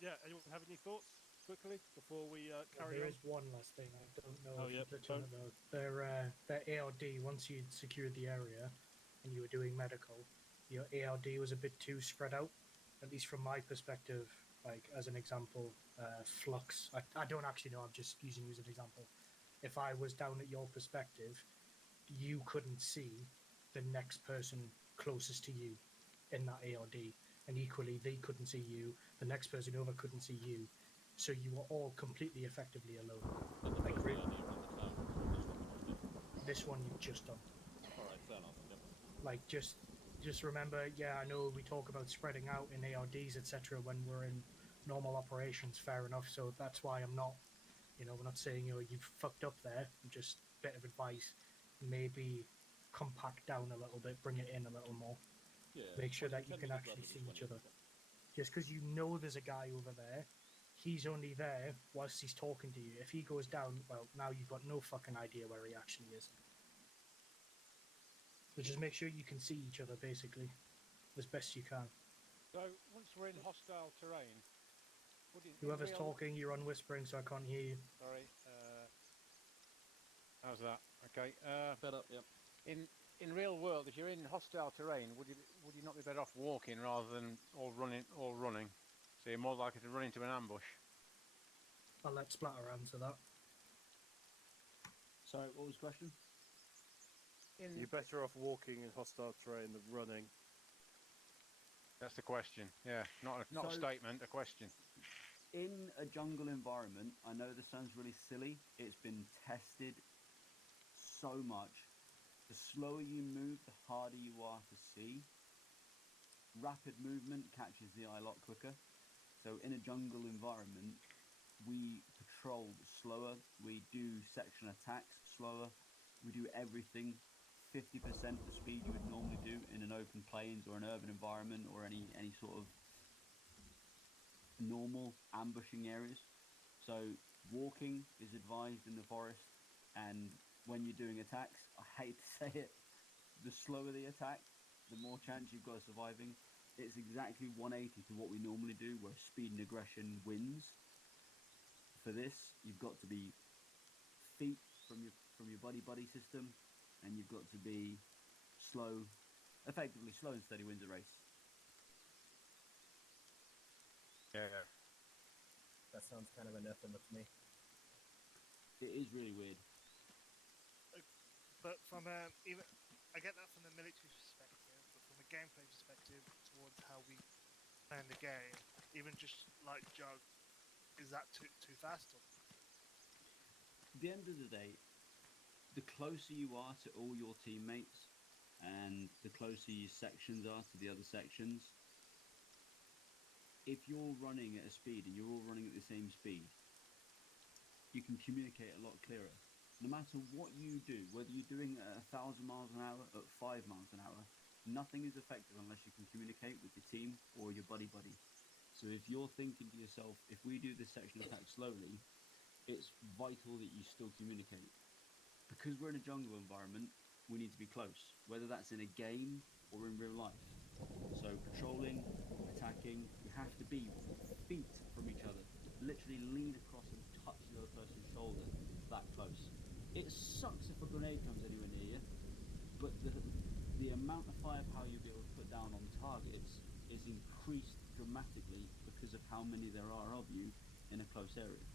Yeah. Anyone have any thoughts quickly before we carry There on? is one last thing. I don't know Oh, if you yeah, touch on it though. Their ARD, once you'd secured the area and you were doing medical, your ARD was a bit too spread out. At least from my perspective, like as an example, Flux. I don't actually know. I'm just using you as an example. If I was down at your perspective, you couldn't see the next person closest to you in that ARD, and equally they couldn't see you. The next person over couldn't see you. So you were all completely effectively alone. Like this one you've just done. Alright, fair enough. Yep. Like just remember, yeah, I know we talk about spreading out in ARDs, etc. when we're in normal operations, fair enough. So that's why I'm not, we're not saying you've fucked up there. Just a bit of advice, maybe compact down a little bit, bring it in a little more. Yeah. Make sure that you 10 can meters actually radius see when each you- other. Just because there's a guy over there, he's only there whilst he's talking to you. If he goes down, well, now you've got no fucking idea where he actually is. So just make sure you can see each other, basically, as best you can. So once we're in hostile terrain, Whoever's talking, you're on whispering, so I can't hear you. Sorry. How's that? Okay. Better. Yep. In real world, if you're in hostile terrain, would you not be better off walking rather than all running? So you're more likely to run into an ambush. I'll let Splatter answer that. Sorry, what was the question? You're better off walking in hostile terrain than running. That's the question. Yeah, not a statement, a question. In a jungle environment, I know this sounds really silly. It's been tested so much. The slower you move, the harder you are to see. Rapid movement catches the eye a lot quicker. So in a jungle environment, we patrol slower. We do section attacks slower. We do everything 50% the speed you would normally do in an open plains or an urban environment or any sort of normal ambushing areas. So walking is advised in the forest, and when you're doing attacks, I hate to say it, the slower the attack, the more chance you've got of surviving. It's exactly 180 to what we normally do, where speed and aggression wins. For this, you've got to be feet from your buddy system, and you've got to be slow, effectively slow and steady wins a race. Yeah. That sounds kind of anathema to me. It is really weird. But from even, I get that from the military perspective, but from a gameplay perspective, towards how we play in the game, even just like Jug, is that too fast? Or? At the end of the day, the closer you are to all your teammates, and the closer your sections are to the other sections, if you're running at a speed and you're all running at the same speed, you can communicate a lot clearer. No matter what you do, whether you're doing it at 1,000 miles an hour, at 5 miles an hour, nothing is effective unless you can communicate with your team or your buddy. So if you're thinking to yourself, if we do this section attack slowly, it's vital that you still communicate. Because we're in a jungle environment, we need to be close, whether that's in a game or in real life. So patrolling, attacking, you have to be feet from each other. Literally lean across and touch the other person's shoulder, that close. It sucks if a grenade comes anywhere near you, but the amount of firepower you'll be able to put down on targets is increased dramatically because of how many there are of you in a close area.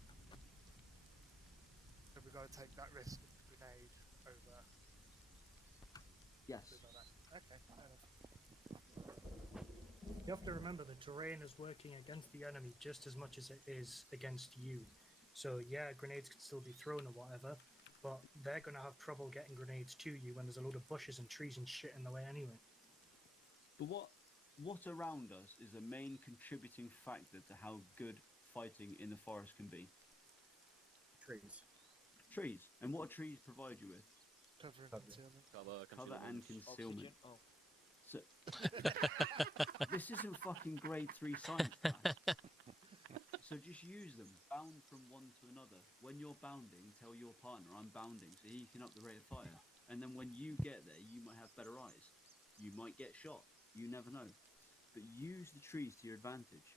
So we've got to take that risk of the grenade over. Yes. Okay, fair enough. You have to remember the terrain is working against the enemy just as much as it is against you. So yeah, grenades can still be thrown or whatever, but they're going to have trouble getting grenades to you when there's a load of bushes and trees and shit in the way anyway. But what around us is the main contributing factor to how good fighting in the forest can be? Trees. And what do trees provide you with? Cover and concealment. Cover and concealment. Oxygen. Oh. So, this isn't fucking grade 3 science class. So just use them. Bound from one to another. When you're bounding, tell your partner, I'm bounding, so he can up the rate of fire. And then when you get there, you might have better eyes. You might get shot. You never know. But use the trees to your advantage.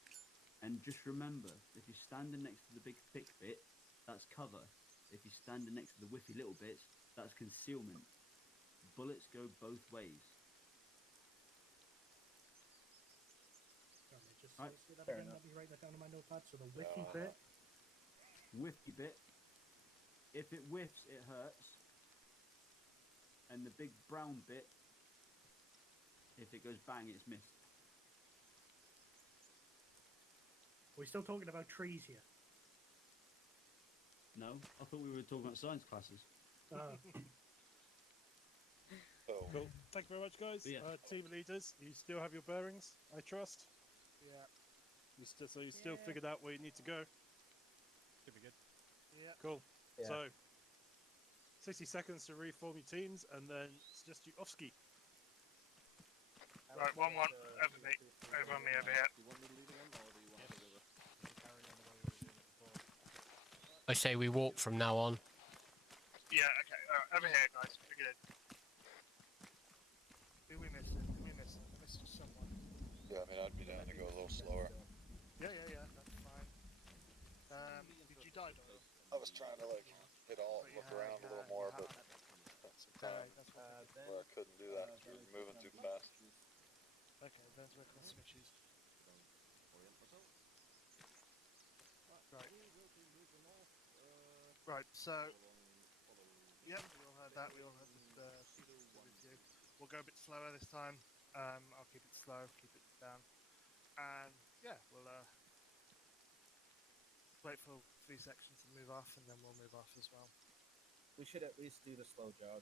And just remember, if you're standing next to the big thick bit, that's cover. If you're standing next to the whiffy little bits, that's concealment. Bullets go both ways. Right. Say that again, let me write that down on my notepad. So the whiffy bit. Whiffy bit. If it whiffs, it hurts. And the big brown bit, if it goes bang, it's missed. We're still talking about trees here. No, I thought we were talking about science classes. Cool. Thank you very much, guys. Yeah. Team leaders, you still have your bearings, I trust. Yeah. So you still figured out where you need to go. Should be good. Yeah. Cool. Yeah. So 60 seconds to reform your teams, and then suggest you off ski. Right, 1-1 over me. Over on me over here. Do you want me to lead again, or do you want to take over? I say we walk from now on. Yeah, okay. Over here, guys. Bring it in. looked around a little more, but spent some time where I couldn't do that because we were moving too fast. Okay, Ben's working on some issues. Right. Right, so... Yep, we all heard that. We all heard the review. We'll go a bit slower this time. I'll keep it slow, keep it down. And, yeah, we'll wait for three sections to move off, and then we'll move off as well. We should at least do the slow jog.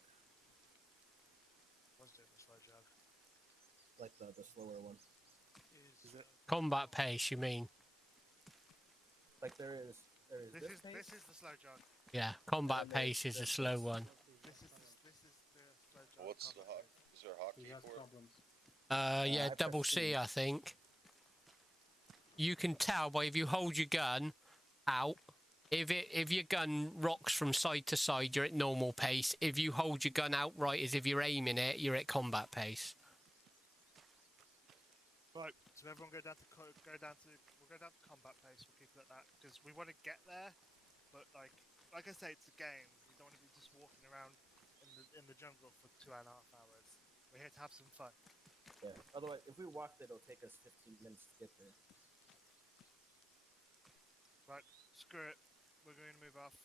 Let's do the slow jog. Like the slower one. Is it? Combat pace, you mean? Like there is this pace? This is the slow jog. Yeah, combat pace is a slow one. This is the slow jog. What's the hot? Is there a hotkey for it? Yeah, double C, I think. You can tell by if you hold your gun out. If your gun rocks from side to side, you're at normal pace. If you hold your gun outright, as if you're aiming it, you're at combat pace. Right, so everyone we'll go down to combat pace. We'll keep it at that because we want to get there, but like I say, it's a game. We don't want to be just walking around in the jungle for 2.5 hours. We're here to have some fun. Yeah. Otherwise, if we walk there, it'll take us 15 minutes to get there. Right, screw it. We're going to move off.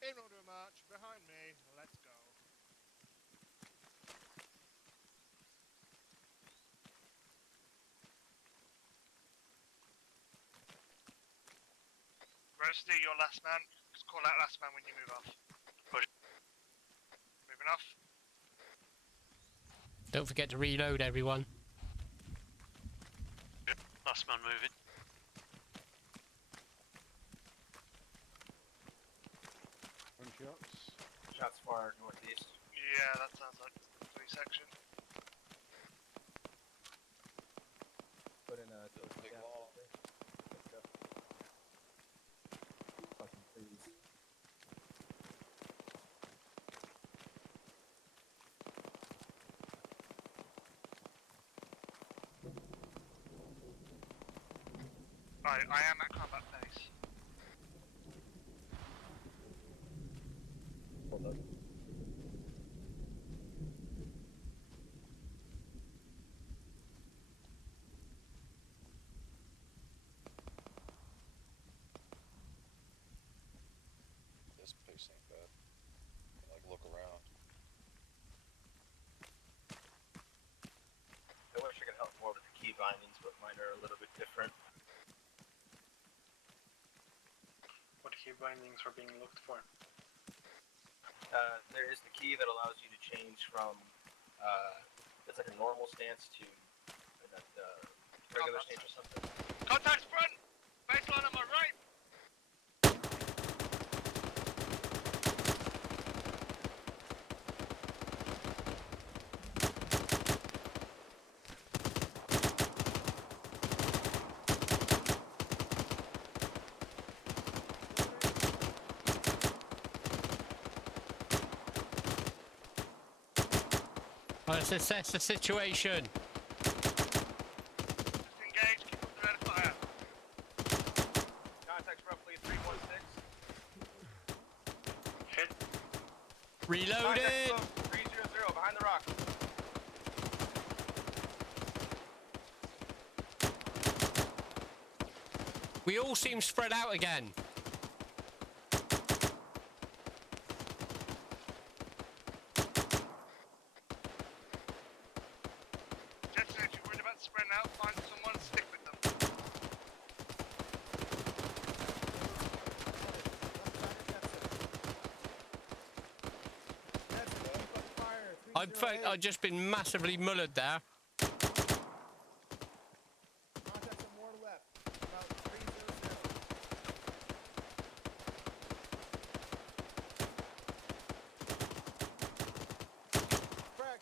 In order of march, behind me. Let's go. Roasty, you're last man. Just call out last man when you move off. Push. Moving off. Don't forget to reload, everyone. Yep, last man moving. Gunshots. Shots fired northeast. Yeah, that sounds like the 3 section. Put in a Big wall. Fucking please. Right, I am at combat pace. Hold on. This pace ain't bad. Like, look around. I wish I could help more with the key bindings, but mine are a little bit different. What key bindings are being looked for? There is the key that allows you to change from it's like a normal stance to regular stance or something. Contacts front! Baseline on my right! Let's assess the situation. Disengage, keep up the rate of fire. Contacts roughly 316. Hit. Reloaded! 300 behind the rock. We all seem spread out again. Jetson, if you're worried about spreading out, find someone and stick with them. I've just been massively mullered there. Contacts are more left. About 300. Frag.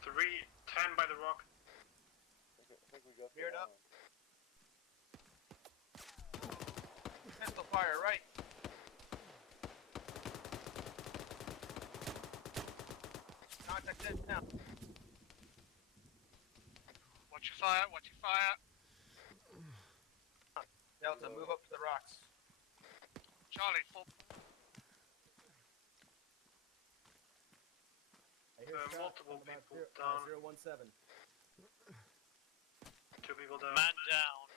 310 by the rock. I think we got Mirrored the up. Pistol fire, right. Contact in now. Watch your fire, watch your fire. Delta, move up to the rocks. Charlie, full. I hear shots multiple from about people zero- down. 017. 2 people down. Man down.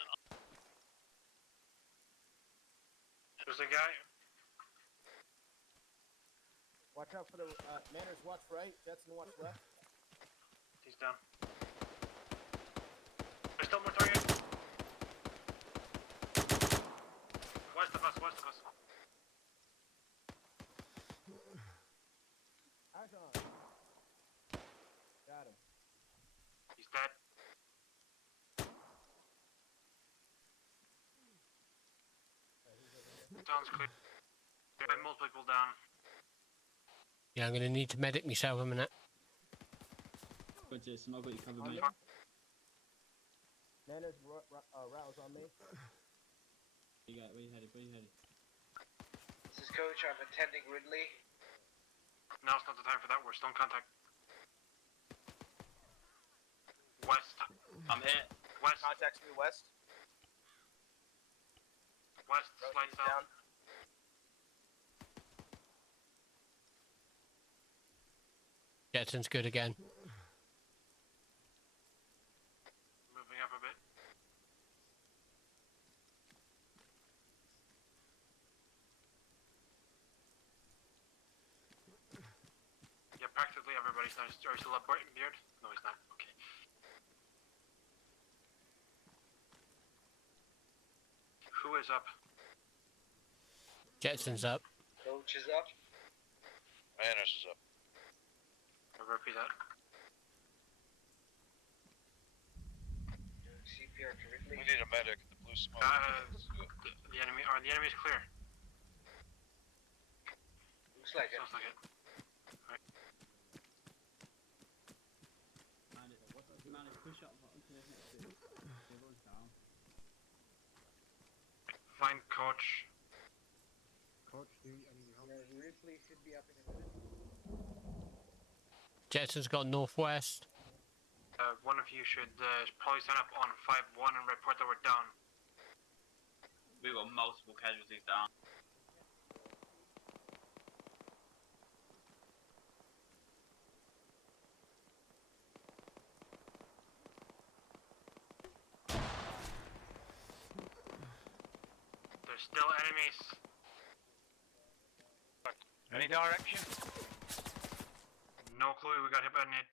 There's a guy. Watch out for the Manners. Watch right. Jetson, watch left. He's down. There's still more target. West of us, west of us. Eyes on. Got him. He's dead. Down's clear. There are multiple people down. Yeah, I'm gonna need to medic myself a minute. But Jason, I've got you covered, mate. Manners, rouse on me. Where you headed? Where you headed? This is Coach. I'm attending Ridley. Now it's not the time for that. We're still in contact. West. I'm hit. West. Contacts me west. West. Slide south. Jetson's good again. Moving up a bit. Yeah, practically everybody's now. Are you still up, Beard? No, he's not. Okay. Who is up? Jetson's up. Coach is up. Manners is up. I'll repeat that. Doing CPR to Ridley. We need a medic in the blue smoke. The enemy. The enemy is clear. Looks like it. Sounds like it. Man, push up button to the next bit. Everyone's down. Find Coach. Coach, do you need help? Ridley should be up in a minute. Jetson's got northwest. One of you should probably stand up on 5-1 and report that we're down. We've got multiple casualties down. There's still enemies. Any direction? No clue. We got hit by a net.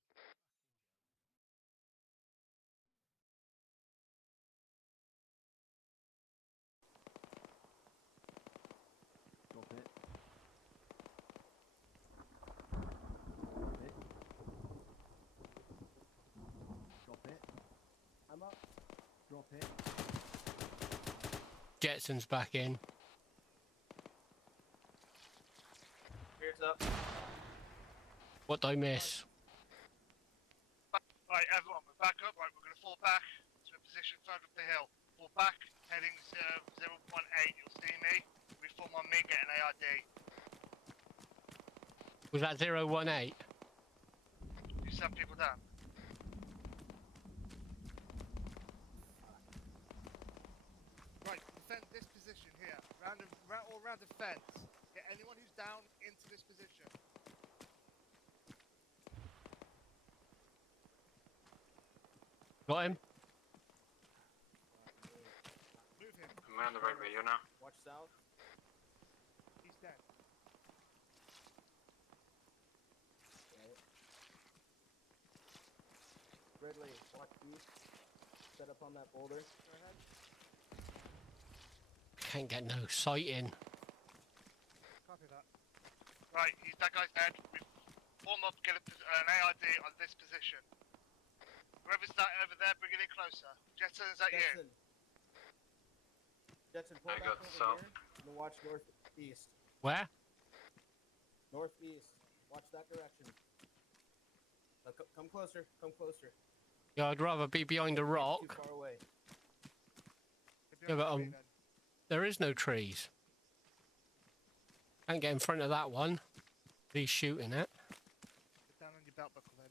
Drop it. Drop it. I'm up. Drop it. Jetson's back in. Here's up. What did I miss? Right, everyone, we're back up. Right, we're going to fall back to a position further up the hill. Fall back, heading 018. You'll see me. Reform on me, get an ARD. Was that 018? You 7 people down. Right, defend this position here. All round the fence. Get anyone who's down into this position. Got him. Move him. I'm on the right radio now. Watch south. He's dead. Ridley, watch east. Set up on that boulder. Go ahead. Can't get no sight in. Copy that. Right, that guy's dead. We form up, get an ARD on this position. Whoever's that over there, bring it in closer. Jetson, is that you? Jetson, pull I back got over south. here and watch northeast. Where? Northeast. Watch that direction. Come closer. Come closer. Yeah, I'd rather be behind a rock. Too far away. Yeah, but there is no trees. Can't get in front of that one. He's shooting it. Put down on your belt buckle then.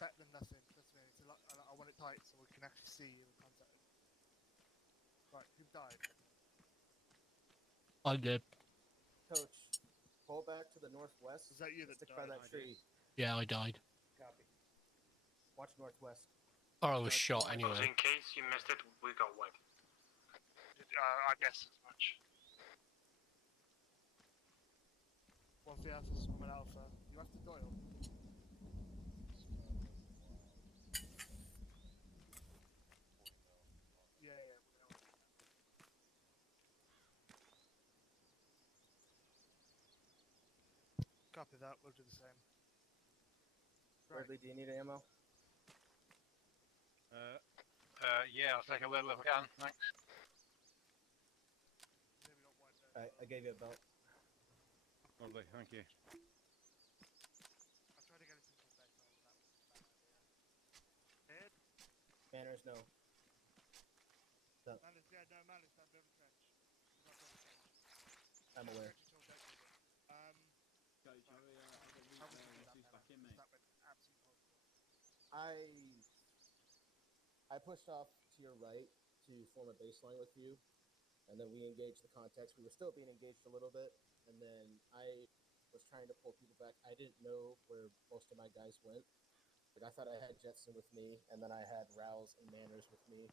Better than nothing, trust me. It's a lot, I want it tight so we can actually see you and contact it. Right, died? I did. Coach, pull back to the northwest. Was that you that Stick died? by that tree. Yeah, I died. Copy. Watch northwest. Or I was shot Because anyway. in case you missed it, we got wiped. I guess as much. What's the answer to Woman Alpha? You have to Doyle. Yeah, yeah. Copy that. We'll do the same. Ridley, do you need ammo? Yeah, I'll take a little if I can. Thanks. I gave you a belt. Lovely, thank you. I tried to get us into the bedtime, but that was a bad idea. Head? Manners, no. Manners, yeah, no, Manners, don't build a trench. Do not build a trench. I'm aware. Trench at all, don't build it. Coach, How would you do that, Zeus back in, Manners? mate. That went absolutely horrible. I pushed off to your right to form a baseline with you, and then we engaged the contacts. We were still being engaged a little bit, and then I was trying to pull people back. I didn't know where most of my guys went. Like, I thought I had Jetson with me, and then I had Rouse and Manners with me.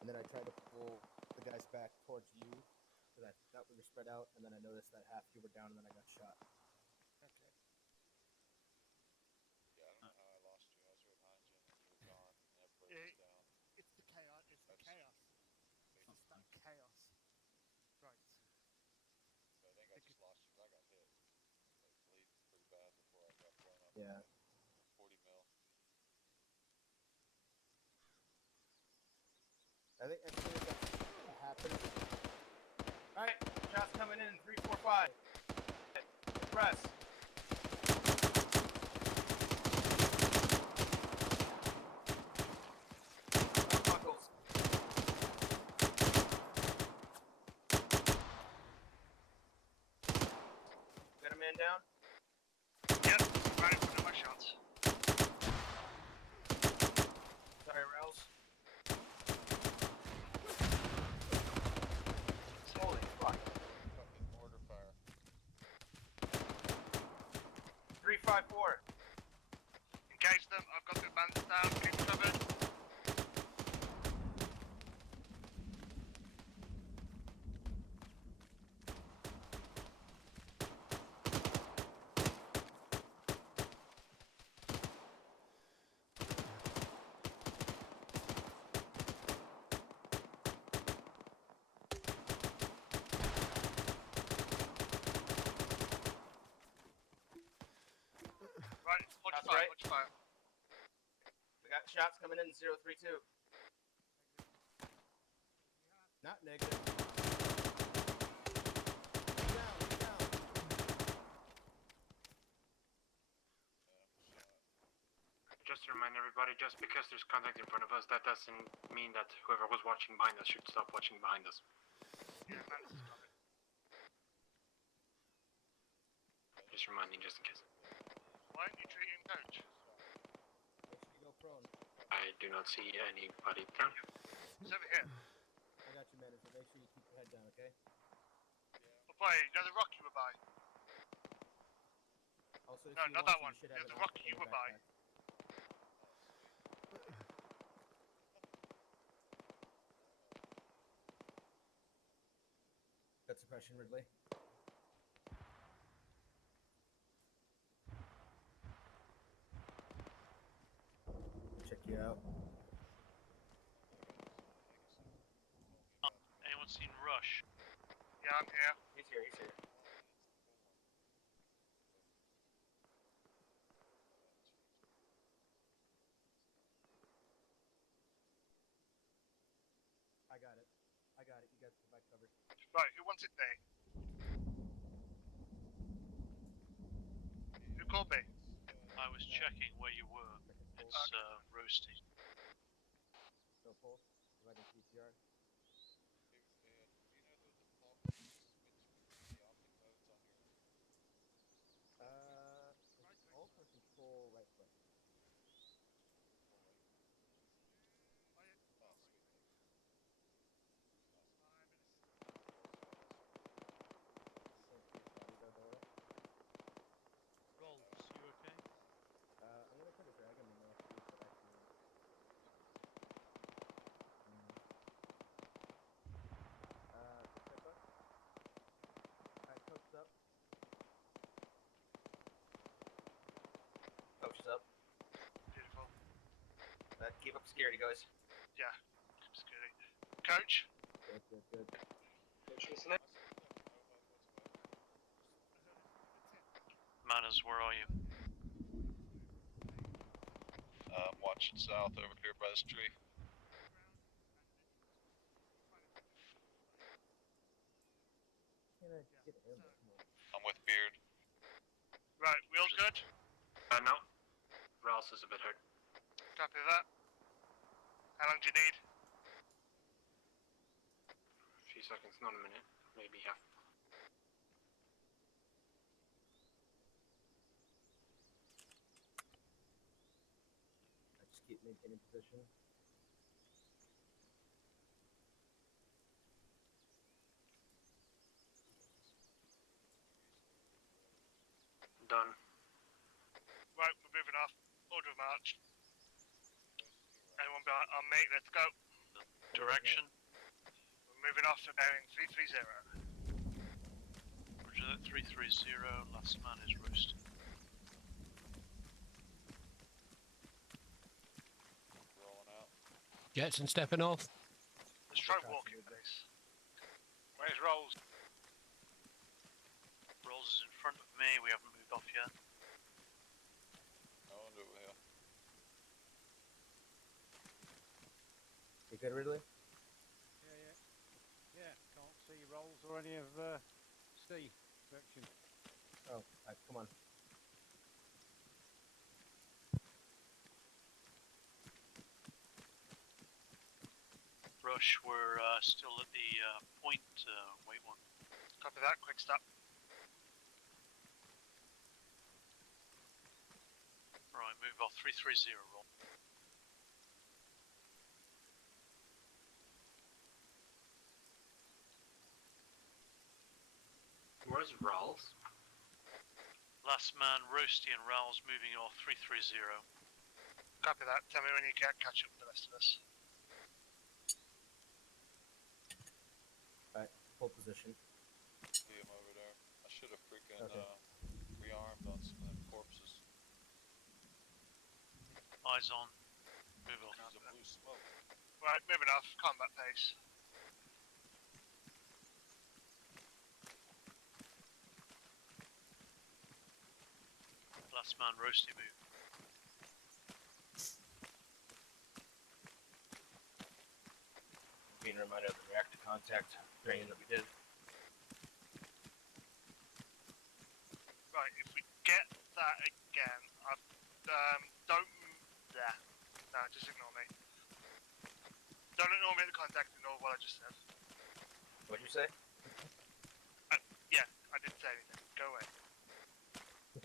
And then I tried to pull the guys back towards you, because I thought we were spread out, and then I noticed that half you were down, and then I got shot. Okay. Yeah, I don't know how I lost you. I was right behind you, and then you were gone, and everybody was down. It's the chaos. It's the chaos. It's that chaos. Right. So I think I just lost you because I got hit. Like, bleeding pretty bad before I got blown up. Yeah. 40 mil. I think as soon as that happened... Alright, shots coming in 3, 4, 5. Press. Buckles. Got a man down? Yep, right in front of my shots. Sorry, Rouse. Holy fuck. Fucking mortar fire. 354. Engage them. I've got the bandits down. Keep covered. Right, watch That's fire, right. watch fire. We got shots coming in 032. Not negative. Down. Just to remind everybody, just because there's contact in front of us, that doesn't mean that whoever was watching behind us should stop watching behind us. Yeah, Manners is covered. Just reminding, just in case. Why aren't you treating Coach? Make sure you go prone. I do not see anybody down. He's over here. I got you, Manners, but make sure you keep your head down, okay? Oh boy, you know the rock you were by? Also, if No, you not want that to, one. you should have The an rock optic you in your were by. backpack. Got suppression, Ridley. Check you out. Anyone seen Rush? Yeah, I'm here. He's here, he's here. I got it. You got the back covered. Right, who wants it there? Who called me? I was checking where you were. It's roasting. No pulse. Providing CPR. Do you know the default switch between the optic modes on your... It's alt or control right click. Oh, sweet, thank you. Roach is up. Beautiful. Keep up security, guys. Yeah, security. Coach? Good, good, good. Coach listening? Manners, where are you? I'm watching south over here by this tree. Can I get ammo? Come on. I'm with Beard. Right, we all good? No. Rouse is a bit hurt. Copy that. How long do you need? A few seconds, not a minute. Maybe half. I just keep maintaining position. Done. Right, we're moving off. Order of march. Anyone behind? On me, let's go. Direction? We're moving off to bearing 330. Roger that, 330, last man is roasted. Rolling out. Jetson stepping off. Let's try walking, please. Where's Rolls? Rolls is in front of me, we haven't moved off yet. No one over here. You good, Ridley? Yeah, can't see Rolls or any of Steve section. Oh, come on. Rush, we're still at the point, wait one. Copy that, quick stop. Right, move off 330, roll. Where's Rolls? Last man, Roasty and Rowls moving off 330. Copy that. Tell me when you can catch up with the rest of us. Alright, full position. See him over there. I should have freaking Okay. rearmed on some of them corpses. Eyes on. Move off. There's a blue smoke. Right, moving off. Combat pace. Last man, Roasty move. Being reminded of the reactor contact training that we did. Right, if we get that again, don't. Yeah. No, just ignore me. Don't ignore me at the contact, ignore what I just said. What'd you say? Yeah, I didn't say anything. Go away. Is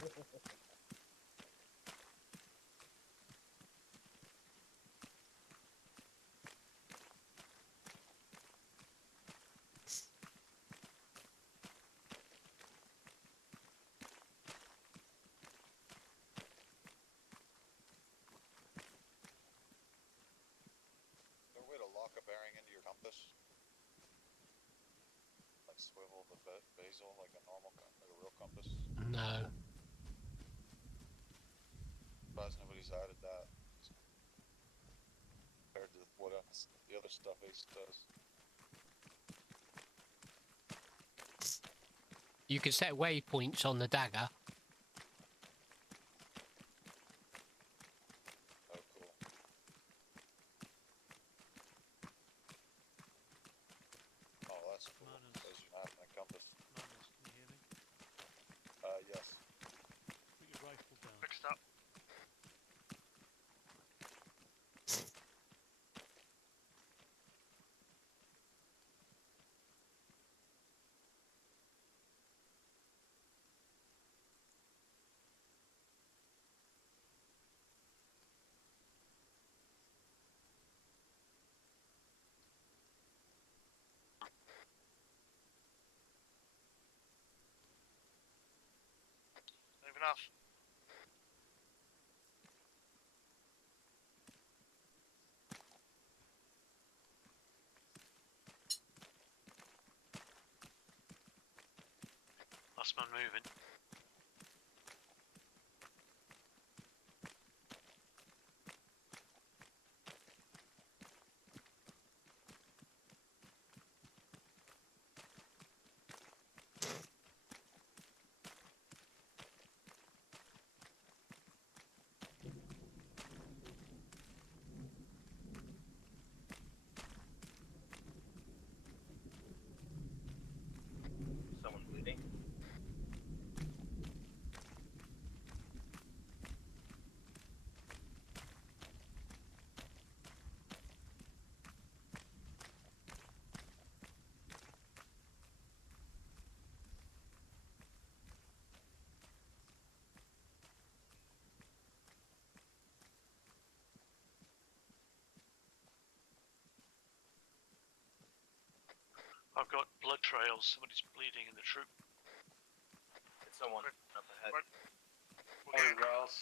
there a way to lock a bearing into your compass? Like swivel the basil like a normal, like a real compass? No. Surprised nobody's added that. Compared to what else, the other stuff Ace does. You can set waypoints on the dagger. Oh, cool. Oh, that's cool. There's your map and a compass. Manners, can you hear me? Yes. Put your rifle down. Quick stop. Moving off. Last man moving. I've got blood trails. Somebody's bleeding in the troop. It's someone up ahead. Oh, Ross.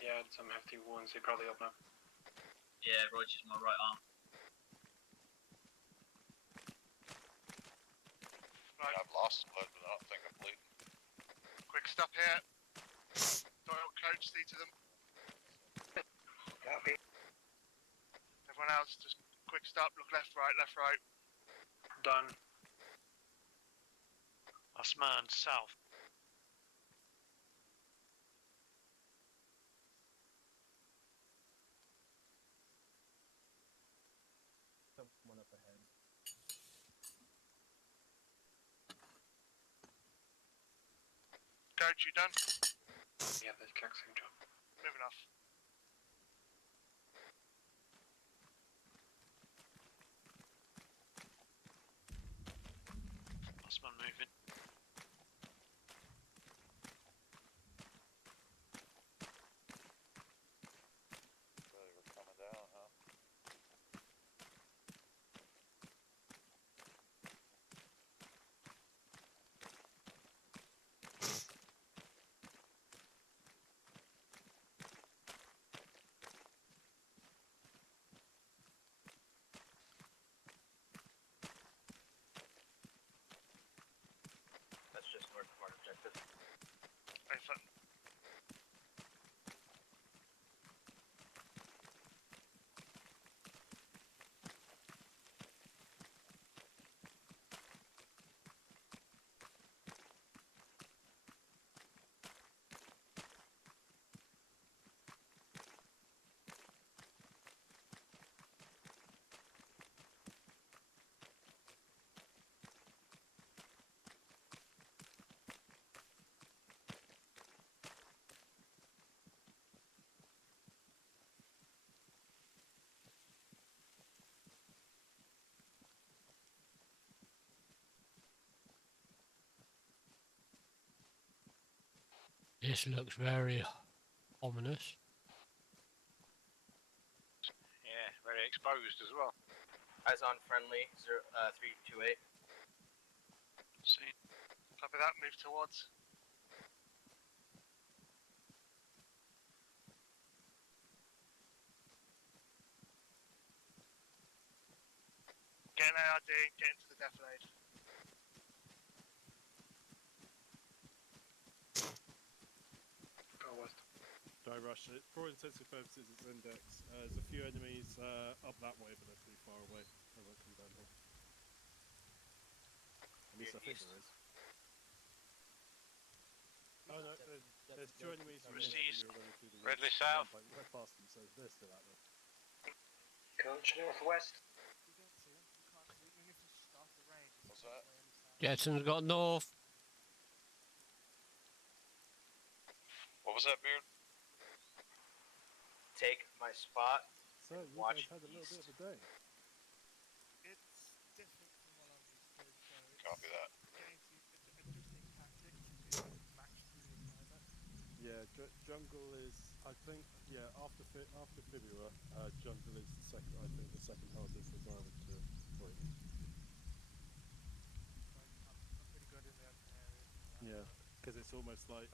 Yeah, some hefty wounds. He probably up now. Yeah, right to my right arm. Right. I've lost blood, but I don't think I'm bleeding. Quick stop here. Doyle, coach, see to them. Copy. Everyone else, just quick stop. Look left, right, left, right. Done. Last man, south. Someone up ahead. Coach, you done? Yeah, the kick's job. Moving off. Last man moving. Really, we're coming down, huh? That's just north of our objective. Excellent. This looks very ominous. Yeah, very exposed as well. Eyes on friendly, 328. Seen. Copy that, move towards. Get an ARD, get into the defilade. Go west. Don't rush it. For all intensive purposes, it's index. There's a few enemies up that way, but they're pretty far away. They won't come down here. At least I think there is. Oh no, there's two enemies who Received. are running through the Redley woods. south. Right past them, so they're still out there. Coach northwest. What's that? Jetson's got north. What was that, Beard? Take my spot. So you Watch guys had a little bit of a day. It's different from what I'm used to, so Copy that. getting to adjusting tactics to match through the climate. Yeah, jungle is. I think. Yeah, after Fibula, jungle is the second. I think the second hardest environment to operate in. I'm pretty good in the open areas. Yeah, because it's almost like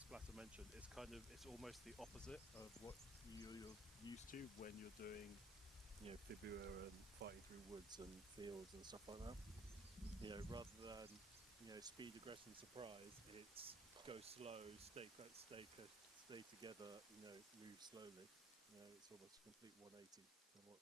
Splatter mentioned. It's almost the opposite of what you're used to when you're doing, Fibula and fighting through woods and fields and stuff like that. Rather than speed, aggression, surprise, it's go slow, stay together, move slowly. It's almost a complete 180 from what